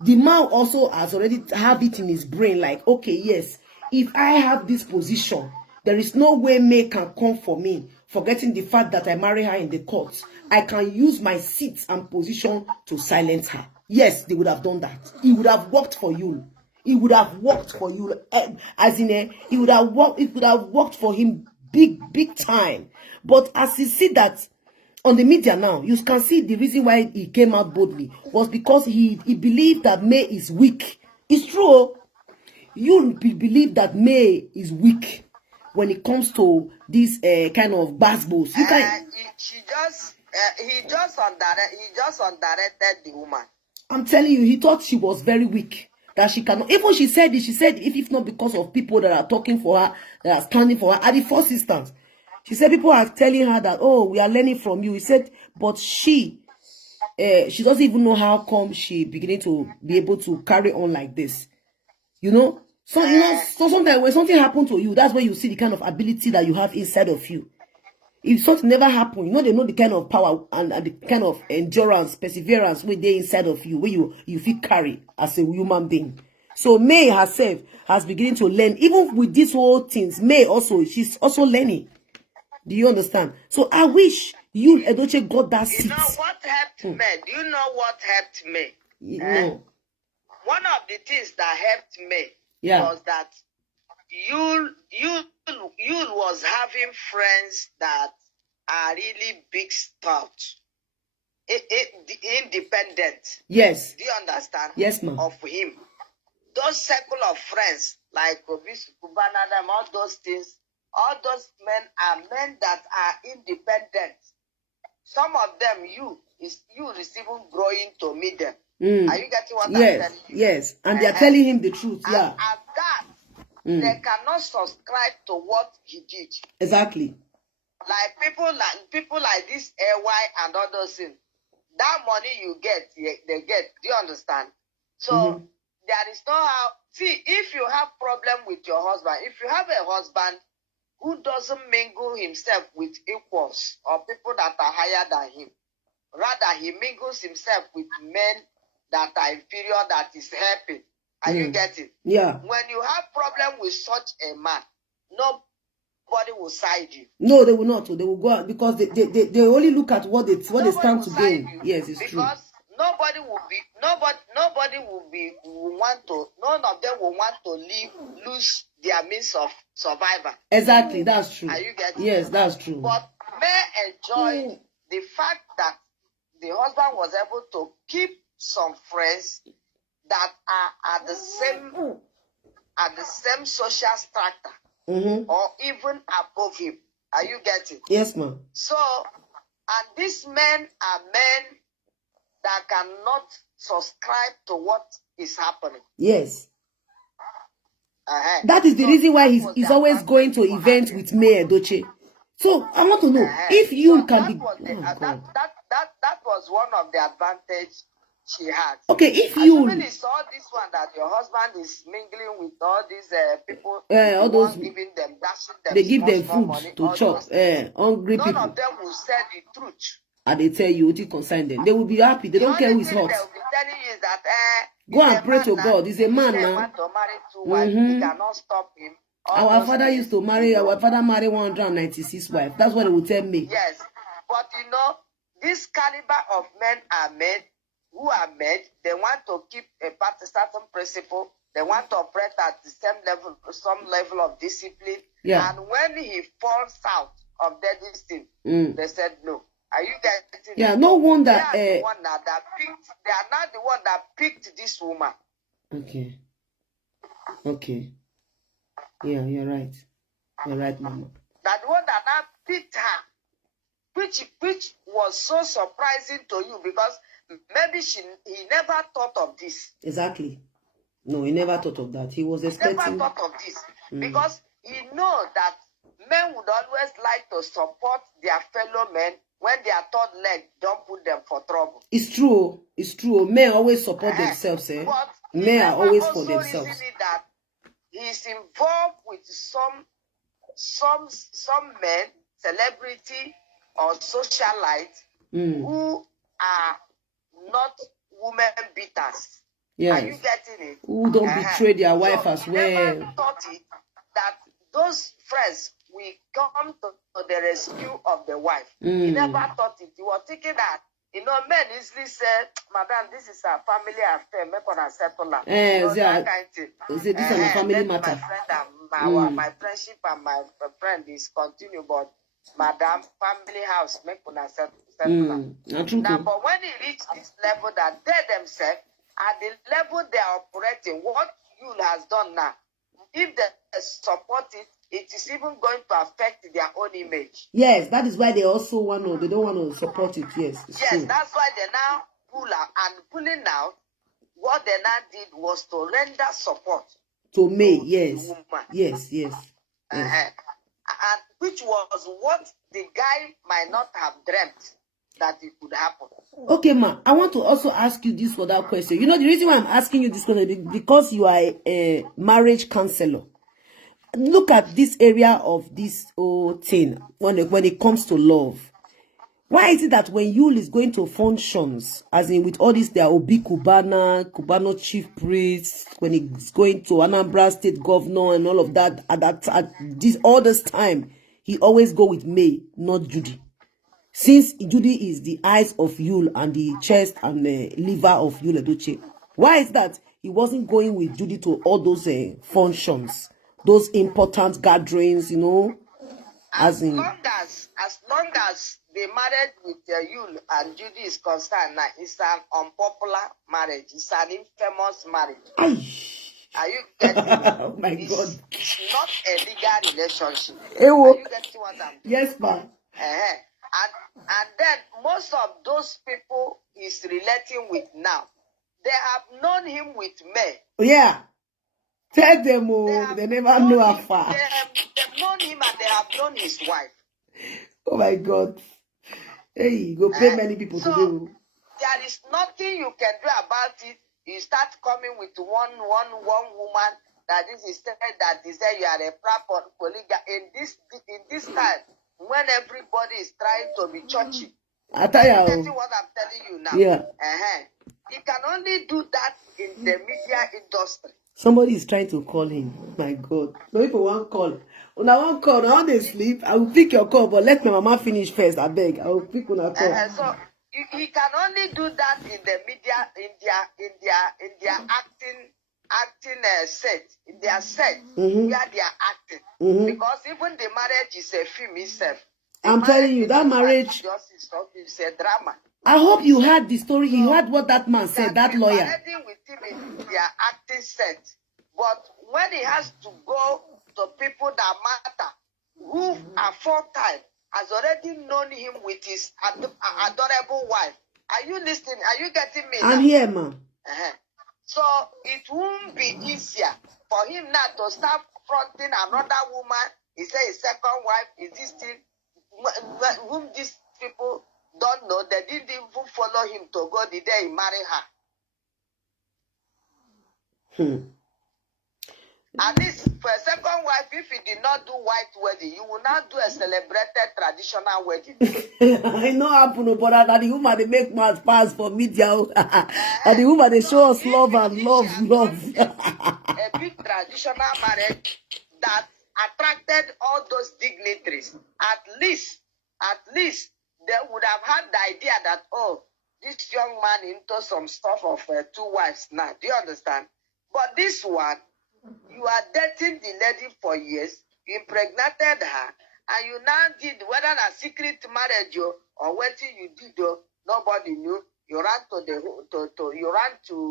The man also has already have it in his brain like, okay, yes, if I have this position, there is no way May can come for me, forgetting the fact that I marry her in the courts. I can use my seat and position to silence her. Yes, they would have done that. It would have worked for you. It would have worked for you. As in, it would have worked for him big time. But as you see that on the media now, you can see the reason why he came out boldly was because he believed that May is weak. It's true. You believe that May is weak when it comes to this kind of basketballs. You can. He just undirected the woman. I'm telling you, he thought she was very weak. That she cannot. Even she said it. She said if not because of people that are talking for her, that are standing for her at the first instance. She said people are telling her that, oh, we are learning from you. He said, but she doesn't even know how come she beginning to be able to carry on like this. You know? So, so sometimes when something happens to you, that's when you see the kind of ability that you have inside of you. If something never happened, they know the kind of power and the kind of endurance, perseverance where they inside of you, where you feel carry as a human being. So May herself has beginning to learn, even with these whole things. May also, she's also learning. Do you understand? So I wish Yul Edochie got that seat. You know what helped me? Do you know what helped me? No. One of the things that helped me was that Yul was having friends that are really big stuff. Independent. Yes. Do you understand? Yes, ma'am. Of him. Those circle of friends, like Obisu Kubana, all those things, all those men are men that are independent. Some of them, you is even growing to meet them. Are you getting what I'm telling you? Yes, and they are telling him the truth. And at that, they cannot subscribe to what he did. Exactly. Like people like this AY and all those things. That money you get, they get. Do you understand? So there is no how. See, if you have problem with your husband, if you have a husband who doesn't mingle himself with equals or people that are higher than him, rather he mingles himself with men that are inferior, that is helping. Are you getting? Yeah. When you have problem with such a man, nobody will side you. No, they will not. They will go out because they only look at what they stand to gain. Yes, it's true. Because nobody will want to. None of them will want to lose their means of survival. Exactly, that's true. Are you getting yes, it? that's true. But May enjoyed the fact that the husband was able to keep some friends that are at the same social strata, or even above him. Are you getting? Yes, ma'am. So, and these men are men that cannot subscribe to what is happening. Yes. That is the reason why he's always going to events with Mayyuledochie. So I want to know if you can be. That was one of the advantage she had. Okay, if assuming you saw this one that your husband is mingling with all these people, all those giving them, dashing them, they give them food money, to chop. Hungry people. None of them will say the truth. And they tell you what you concern them. They will be happy. They don't care who is hot. They will be telling you is that go and pray to God. He's a man now. Want to marry two wives, you cannot stop him. Our father used to marry. Our father married 196 wives. That's what they will tell me. Yes, but you know, this caliber of men are men who are men. They want to keep a certain principle. They want to operate at the same level, some level of discipline. Yeah. And when he falls out of that thing, they said no. Are you getting? Yeah, no wonder. They are the one that picked. They are not the one that picked this woman. Okay. Okay. Yeah, you're right. You're right, Mama. That one that now picked her, which was so surprising to you because maybe he never thought of this. Exactly. No, he never thought of that. He was expecting. Never thought of this because he knows that men would always like to support their fellow men when their third leg don't put them for trouble. It's true. It's true. Men always support themselves. But men are always for themselves. That he's involved with some men, celebrity or socialite, who are not women beaters. Yes. Are you getting it? Who don't betray their wife as well. Never thought it that those friends will come to the rescue of the wife. He never thought it. He was thinking that, men easily say, Madam, this is a family affair. Make on settle that. That kind of thing. This is a family matter. My friend and my friendship and my friend is continue, but Madam, family house, make on settle that. Now, but when he reached this level that they themselves, at the level they are operating, what Yul has done now, if they support it, it is even going to affect their own image. Yes, that is why they also they don't want to support it. Yes. Yes, that's why they now pull out, and pulling out, what they now did was to render support to May. Yes. The woman. Yes. And which was what the guy might not have dreamt that it could happen. Okay, ma, I want to also ask you this other question. The reason why I'm asking you this question is because you are a marriage counselor. Look at this area of this whole thing when it comes to love. Why is it that when Yul is going to functions, as in with all this, there will be Cubano chief priest, when he's going to Anambra state governor and all of that, all this time, he always go with May, not Judy. Since Judy is the eyes of Yul and the chest and the liver of Yul Edochie, why is that he wasn't going with Judy to all those functions, those important gatherings, as long as the marriage with Yul and Judy is concerned, now it's an unpopular marriage. It's an infamous marriage. Are you getting it? Oh my God! It's not a legal relationship. Are you getting what I'm saying? Yes, ma'am. And then most of those people he's relating with now, they have known him with May. Yeah. Tell them, they never know how far. They've known him and they have known his wife. Oh my God. Hey, go pay many people so today. There is nothing you can do about it. You start coming with one woman that is said that they say you are a proper polygamy in this time when everybody is trying to be churchy. I tell you. That's what I'm telling you now. Yeah. You can only do that in the media industry. Somebody is trying to call him. My God. No people want call. When I want call, now they sleep. I will pick your call, but let my mama finish first. I beg. I will pick on a call. So he can only do that in the media, in their acting acting set. They are set where they are acting. Because even the marriage is a film itself. I'm telling you, that marriage is a drama. I hope you heard the story. You heard what that man said, that lawyer. Parading with him in their acting set. But when he has to go to people that matter, who are 4 times, has already known him with his adorable wife. Are you listening? Are you getting me? I'm here, ma. So it won't be easier for him now to start fronting another woman. He said his second wife is this thing, whom these people don't know. They didn't even follow him to go the day he married her. At least for a second wife, if you did not do white wedding, you will not do a celebrated traditional wedding. I know happen, but that the woman they make mouth pass for media, and the woman they show us love and love. A big traditional marriage that attracted all those dignitaries. At least they would have had the idea that, oh, this young man into some stuff of 2 wives now. Do you understand? But this one, you are dating the lady for years, you impregnated her, and you now did whether a secret marriage or what you did, nobody knew. You ran to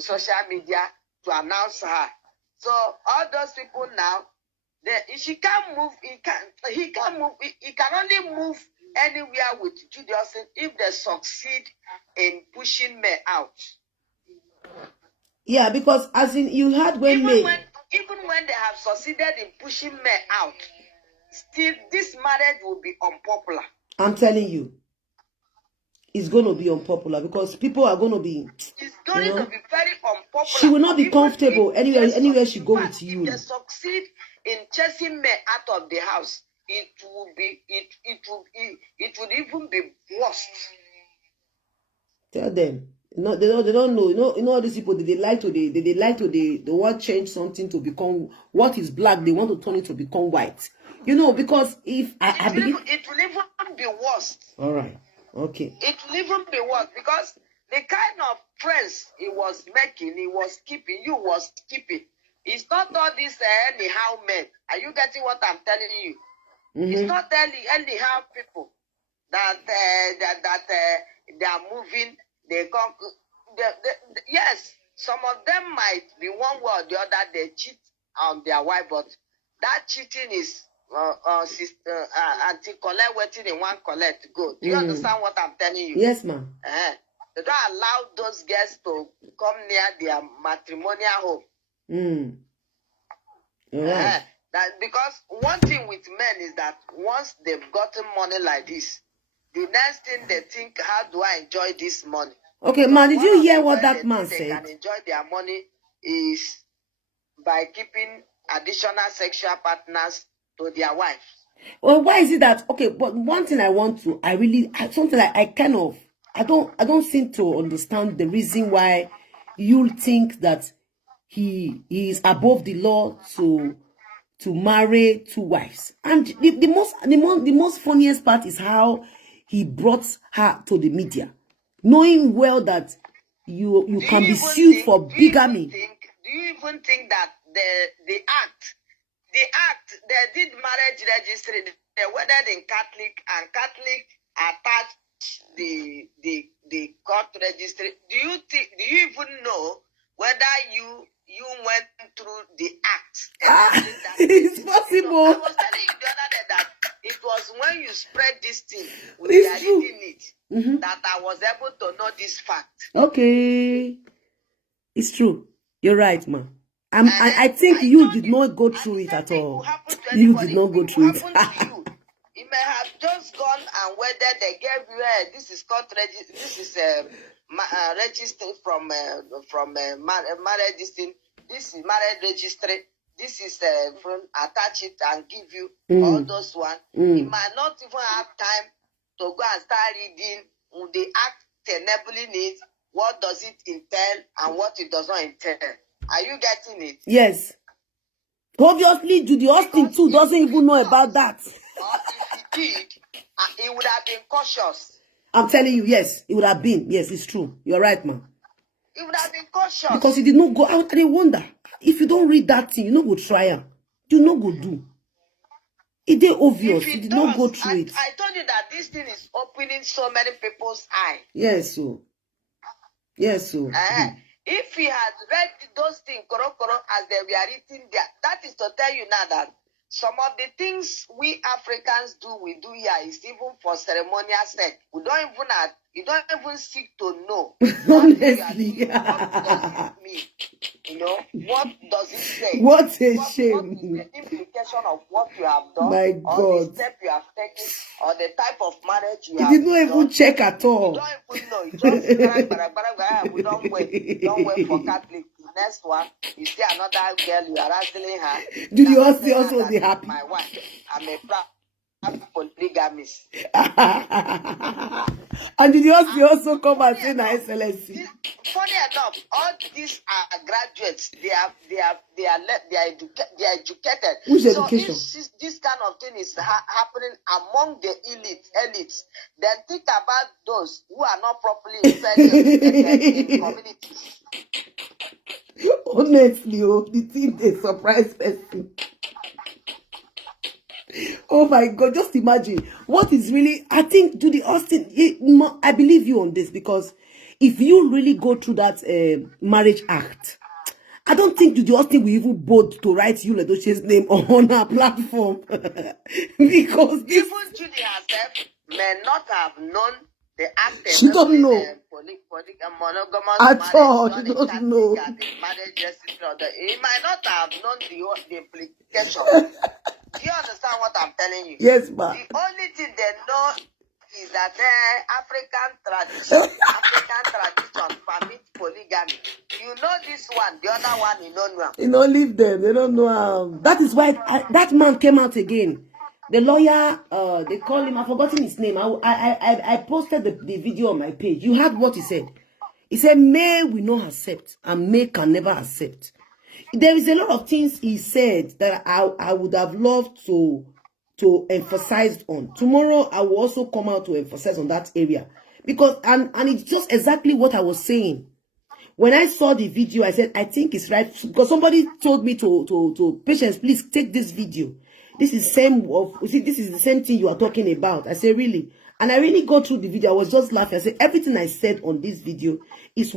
social media to announce her. So all those people now, she can't move. He can't move. He can only move anywhere with Judy Austin if they succeed in pushing me out. Yeah, because as in you had when even when they have succeeded in pushing me out, still this marriage will be unpopular. I'm telling you, it's going to be unpopular because people are going to be. It's going to be very unpopular. She will not be comfortable anywhere she go with you. If they succeed in chasing me out of the house, it would even be worse. Tell them. No, they don't know. You know all these people. They like to want change something to become what is black. They want to turn it to become white. You know, because if I believe it will even be worse. All right. Okay. It will even be worse because the kind of friends he was making, he was keeping. You was keeping. It's not all these anyhow men. Are you getting what I'm telling you? It's not anyhow people that they are moving. They come. Yes, some of them might be one way or the other. They cheat on their wife, but that cheating is anti-collect waiting in one collect go. Do you understand what I'm telling you? Yes, ma'am. They don't allow those girls to come near their matrimonial home. Right. That because one thing with men is that once they've gotten money like this, the next thing they think, how do I enjoy this money? Okay, man, did you hear what that man said? They can enjoy their money is by keeping additional sexual partners to their wives. Well, why is it that okay? But one thing I don't seem to understand the reason why you think that he is above the law to marry 2 wives. And the most funniest part is how he brought her to the media, knowing well that you can be sued for bigamy. Do you even think that the act they did marriage registry, they wedded in Catholic, and Catholic attached the court registry? Do you even know whether you went through the act? It's possible. I was telling you the other day that it was when you spread this thing with their reading it that I was able to know this fact. Okay, it's true. You're right, ma. I think you did not go through it at all. You did not go through it. It may have just gone and whether they gave you this is called this is registered from marriage thing. This is marriage registry. This is from attach it and give you all those one. You might not even have time to go and start reading the act enabling it. What does it entail and what it does not entail? Are you getting it? Yes. Obviously, Judy Austin too doesn't even know about that. Or if he did, he would have been cautious. I'm telling you, yes, it would have been. Yes, it's true. You're right, ma'am. He would have been cautious. Because he did not go out. And I wonder, if you don't read that thing, you know go try am. You know go do. It is obvious. He did not go through it. I told you that this thing is opening so many people's eyes. Yes, so. Yes, so. If he had read those things, as they were written there, that is to tell you now that some of the things we Africans we do here is even for ceremonial sake. You don't even seek to know. Honestly. What does it mean? You know, what does it say? What a shame. What is the implication of what you have done? My God. Or the step you have taken, or the type of marriage you have did not even check at all. You don't even know. You just we don't wait. Don't wait for Catholic. The next one, you see another girl, you are wrestling her. Do you also be happy? My wife, I'm a polygamist. And did you also come and say na L00se? Funny enough, all these are graduates. They are educated. Which so education? If this kind of thing is happening among the elites, then think about those who are not properly educated in communities. Honestly, the thing they surprise person. Oh my God, just imagine what is really, I think, Judy Austin, I believe you on this, because if you really go through that marriage act, I don't think Judy Austin will even bold to write Yul Edochie's name on her platform. Because this... Even Judy herself may not have known the act. She don't know. At all, she don't know. He might not have known the implication. Do you understand what I'm telling you? Yes, ma'am. The only thing they know is that African tradition permits polygamy. You know this one, the other one you don't know. You don't leave them. They don't know. That is why that man came out again. The lawyer, they call him. I've forgotten his name. I posted the video on my page. You heard what he said. He said, "May we not accept, and May can never accept." There is a lot of things he said that I would have loved to emphasize on. Tomorrow, I will also come out to emphasize on that area. Because, and it's just exactly what I was saying. When I saw the video, I said, I think it's right. Because somebody told me to Patience, please take this video. This is this is the same thing you are talking about. I said, really? And I really go through the video. I was just laughing. I said, everything I said on this video is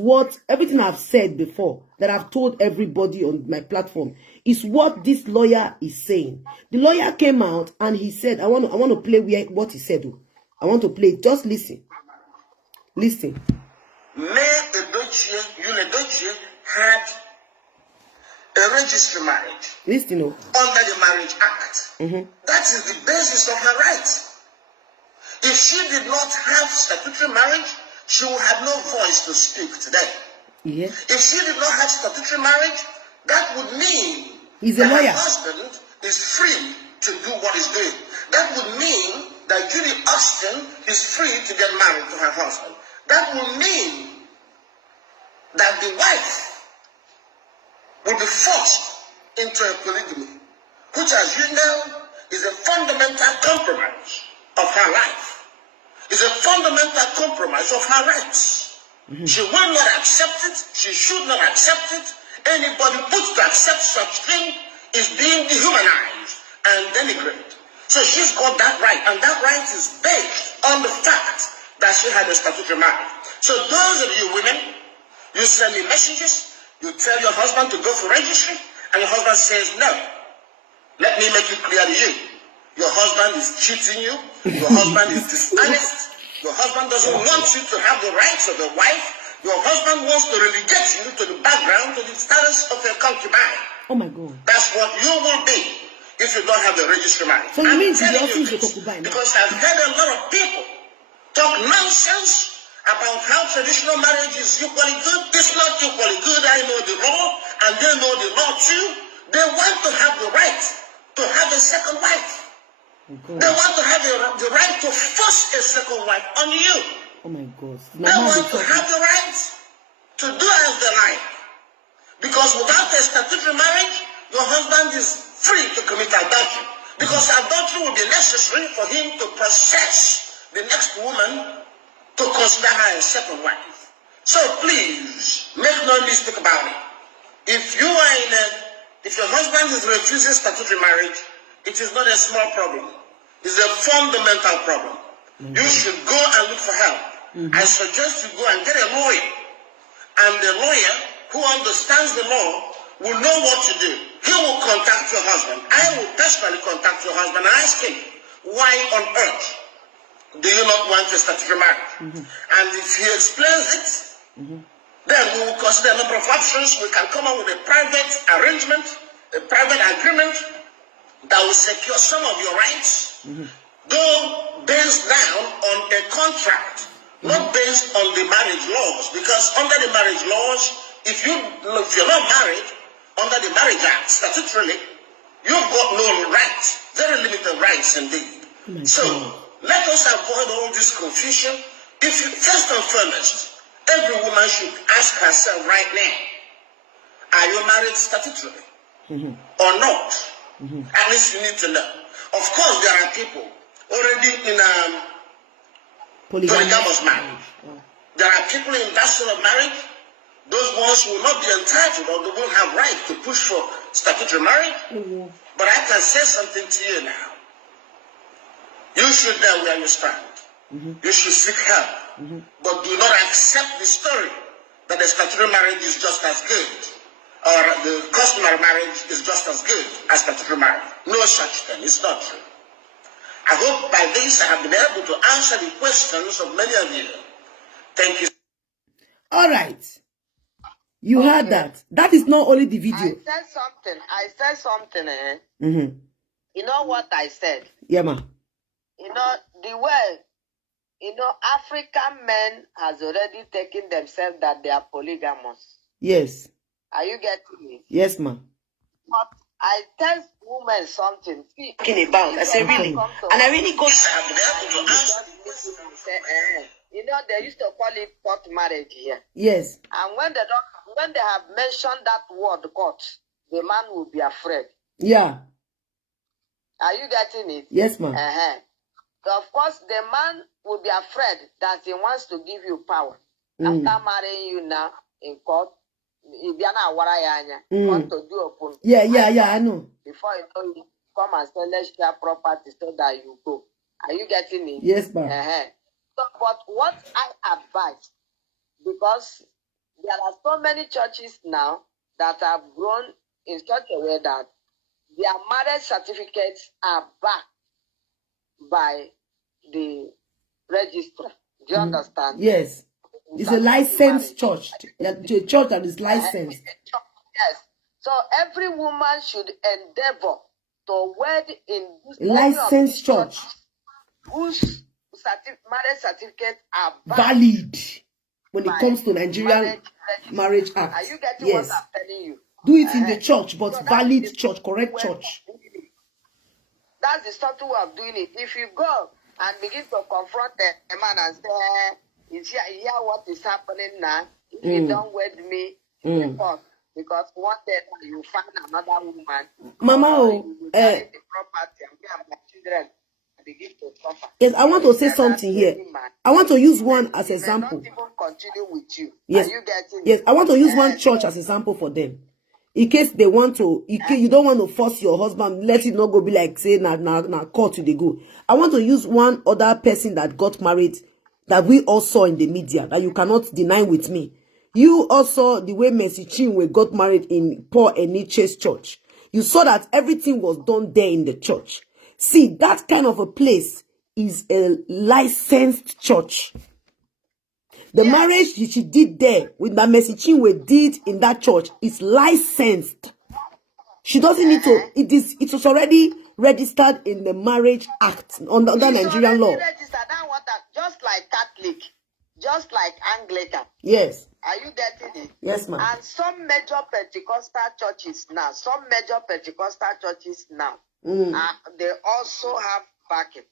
everything I've said before, that I've told everybody on my platform, is what this lawyer is saying. The lawyer came out and he said, I want to play what he said. I want to play. Just listen. Listen. Mayyuledochie, Yul Edochie had a registered marriage. Listen. Under the Marriage Act. That is the basis of her rights. If she did not have statutory marriage, she would have no voice to speak today. Yeah. If she did not have statutory marriage, that would mean he's a lawyer. Her husband is free to do what he's doing. That would mean that Judy Austin is free to get married to her husband. That would mean that the wife will be forced into a polygamy, which, as you know, is a fundamental compromise of her life. It's a fundamental compromise of her rights. She will not accept it. She should not accept it. Anybody put to accept such thing is being dehumanized and denigrated. So she's got that right, and that right is based on the fact that she had a statutory marriage. So those of you women, you send me messages, you tell your husband to go for registry, and your husband says no. Let me make it clear to you. Your husband is cheating you. Your husband is dishonest. Your husband doesn't want you to have the rights of a wife. Your husband wants to relegate you to the background, to the status of a concubine. Oh my God. That's what you will be if you don't have the registry marriage. So you mean telling you the this concubine? because I've heard a lot of people talk nonsense about how traditional marriage is equally good. It's not equally good. I know the law, and they know the law too. They want to have the right to have a second wife. Oh, they want to have the right to force a second wife on you. Oh my God. They want to have the right to do as they like. Because without a statutory marriage, your husband is free to commit adultery. Because adultery will be necessary for him to possess the next woman to consider her a second wife. So please, make no mistake about it. If your husband is refusing statutory marriage, it is not a small problem. It's a fundamental problem. You should go and look for help. I suggest you go and get a lawyer. And the lawyer who understands the law will know what to do. He will contact your husband. I will personally contact your husband and ask him, why on earth do you not want a statutory marriage? And if he explains it, then we will consider a number of options. We can come up with a private arrangement, a private agreement that will secure some of your rights, though based down on a contract, not based on the marriage laws. Because under the marriage laws, if you're not married, under the Marriage Act, statutorily, you've got no rights, very limited rights indeed. So let us avoid all this confusion. If you, first and foremost, every woman should ask herself right now, are you married statutorily or not? At least you need to know. Of course, there are people already in polygamous marriage. There are people in that sort of marriage. Those ones will not be entitled, or they won't have right to push for statutory marriage. But I can say something to you now. You should know where you stand. You should seek help. But do not accept the story that the statutory marriage is just as good, or the customary marriage is just as good as statutory marriage. No such thing. It's not true. I hope by this I have been able to answer the questions of many of you. Thank you. All right. You heard that. That is not only the video. I said something. You know what I said? Yeah, ma. You know, the way, African men has already taken themselves that they are polygamous. Yes. Are you getting it? Yes, ma. But I tell women something. Talking about, I say really, and I really go. They used to call it court marriage here. Yes. And when they have mentioned that word court, the man will be afraid. Yeah. Are you getting it? Yes, ma'am. So of course, the man will be afraid that he wants to give you power. After marrying you now in court, want to do open. Yeah, I know. Before you know it, come and say, let's share property so that you go. Are you getting it? Yes, ma'am. So, but what I advise, because there are so many churches now that have grown in such a way that their marriage certificates are backed by the registrar. Do you understand? Yes. It's a licensed church. A church that is licensed. Yes. So every woman should endeavor to wed in this licensed church whose marriage certificates are valid when it comes to Nigerian Marriage Act. Are you getting what I'm telling you? Do it in the church, but so valid church, correct church. That's the subtle way of doing it. If you go and begin to confront a man and say, hear what is happening now, if you don't wed me, because one day you find another woman, Mama, you will carry the property and me and my children begin to suffer. Yes, I want to say something here. I want to use one as example. Not even continue with you. Yes. Are you getting yes, I want to use one church as example for them. In case they want to, you don't want to force your husband, let it not go be like say na court they go. I want to use one other person that got married that we all saw in the media that you cannot deny with me. You also the way Mercy Chinwe got married in Paul Eniche's church. You saw that everything was done there in the church. See, that kind of a place is a licensed church. The marriage she did there with that Mercy Chinwe did in that church is licensed. She doesn't need to. It was already registered in the Marriage Act under Nigerian law. Just like Catholic, just like Anglican. Yes. Are you getting it? Yes, ma'am. And some major Pentecostal churches now, they also have backing.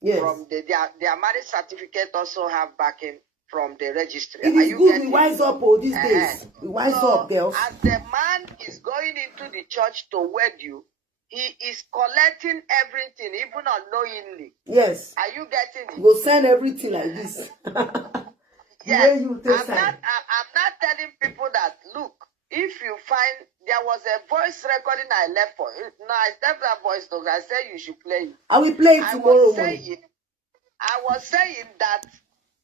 Yes. From their marriage certificate also have backing from the registry. It is good we wise up these days. We wise up, girls. As the man is going into the church to wed you, he is collecting everything, even unknowingly. Yes. Are you getting it? We'll send everything like this. Yes, The way you take I'm not telling people that, look, if you find, there was a voice recording I left for, no, I left that voice note, I said you should play it. I will play it tomorrow morning. I was saying that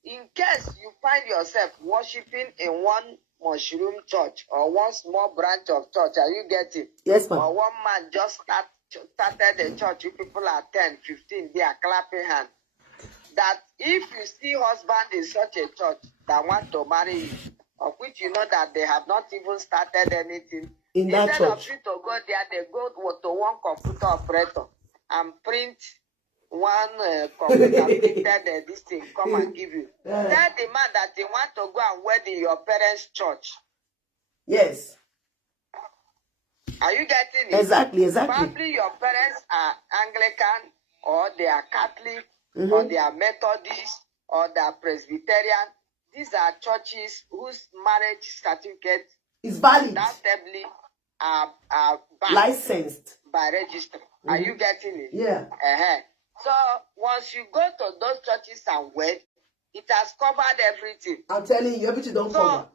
in case you find yourself worshiping in one mushroom church or one small branch of church, are you getting? Yes, ma'am. Or one man just started a church, you people are 10, 15, they are clapping hands. That if you see husband in such a church that want to marry you, of which you know that they have not even started anything, in that instead church. of you to go there, they go to one computer operator and print one computer printed this thing, come and give you. Tell the man that they want to go and wed in your parents' church. Yes. Are you getting it? Exactly. Probably your parents are Anglican, or they are Catholic, or they are Methodist, or they are Presbyterian. These are churches whose marriage certificate is valid. Undoubtedly are licensed by registry. Are you getting it? Yeah. So once you go to those churches and wed, it has covered everything. I'm telling you, everything don't cover.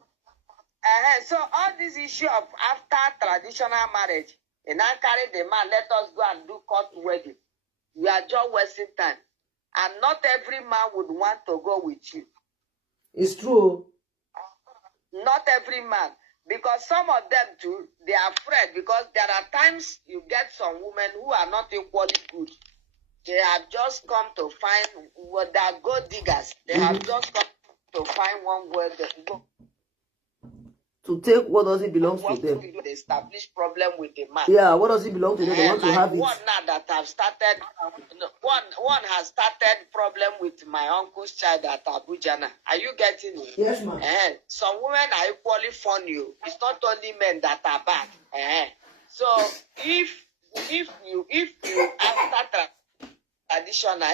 So all this issue of after traditional marriage, and I carry the man, let us go and do court wedding. We are just wasting time. And not every man would want to go with you. It's true. Not every man. Because some of them too, they are afraid, because there are times you get some women who are not equally good. They have just come to find what they are gold diggers. They have just come to find one word to take what doesn't belong to them. The established problem with the man. Yeah, what does it belong to them? They want to have it. One now that have started, one has started problem with my uncle's child at Abuja now. Are you getting it? Yes, ma'am. Some women are equally funny. It's not only men that are bad. So if you after traditional,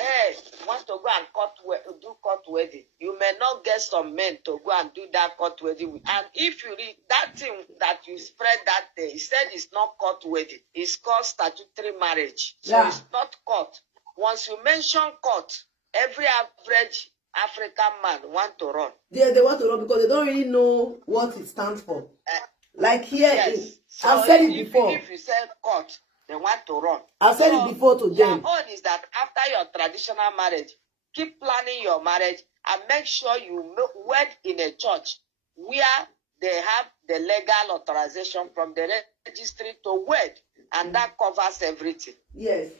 want to go and do court wedding, you may not get some men to go and do that court wedding with. And if you read that thing that you spread that day, he said it's not court wedding, it's called statutory marriage. So it's not court. Once you mention court, every average African man want to run. Yeah, they want to run because they don't really know what it stands for. Like here, yes. I've said it before. If you say court, they want to run. I've said it before to them. Your own is that after your traditional marriage, keep planning your marriage and make sure you wed in a church where they have the legal authorization from the registry to wed, and that covers everything. Yes.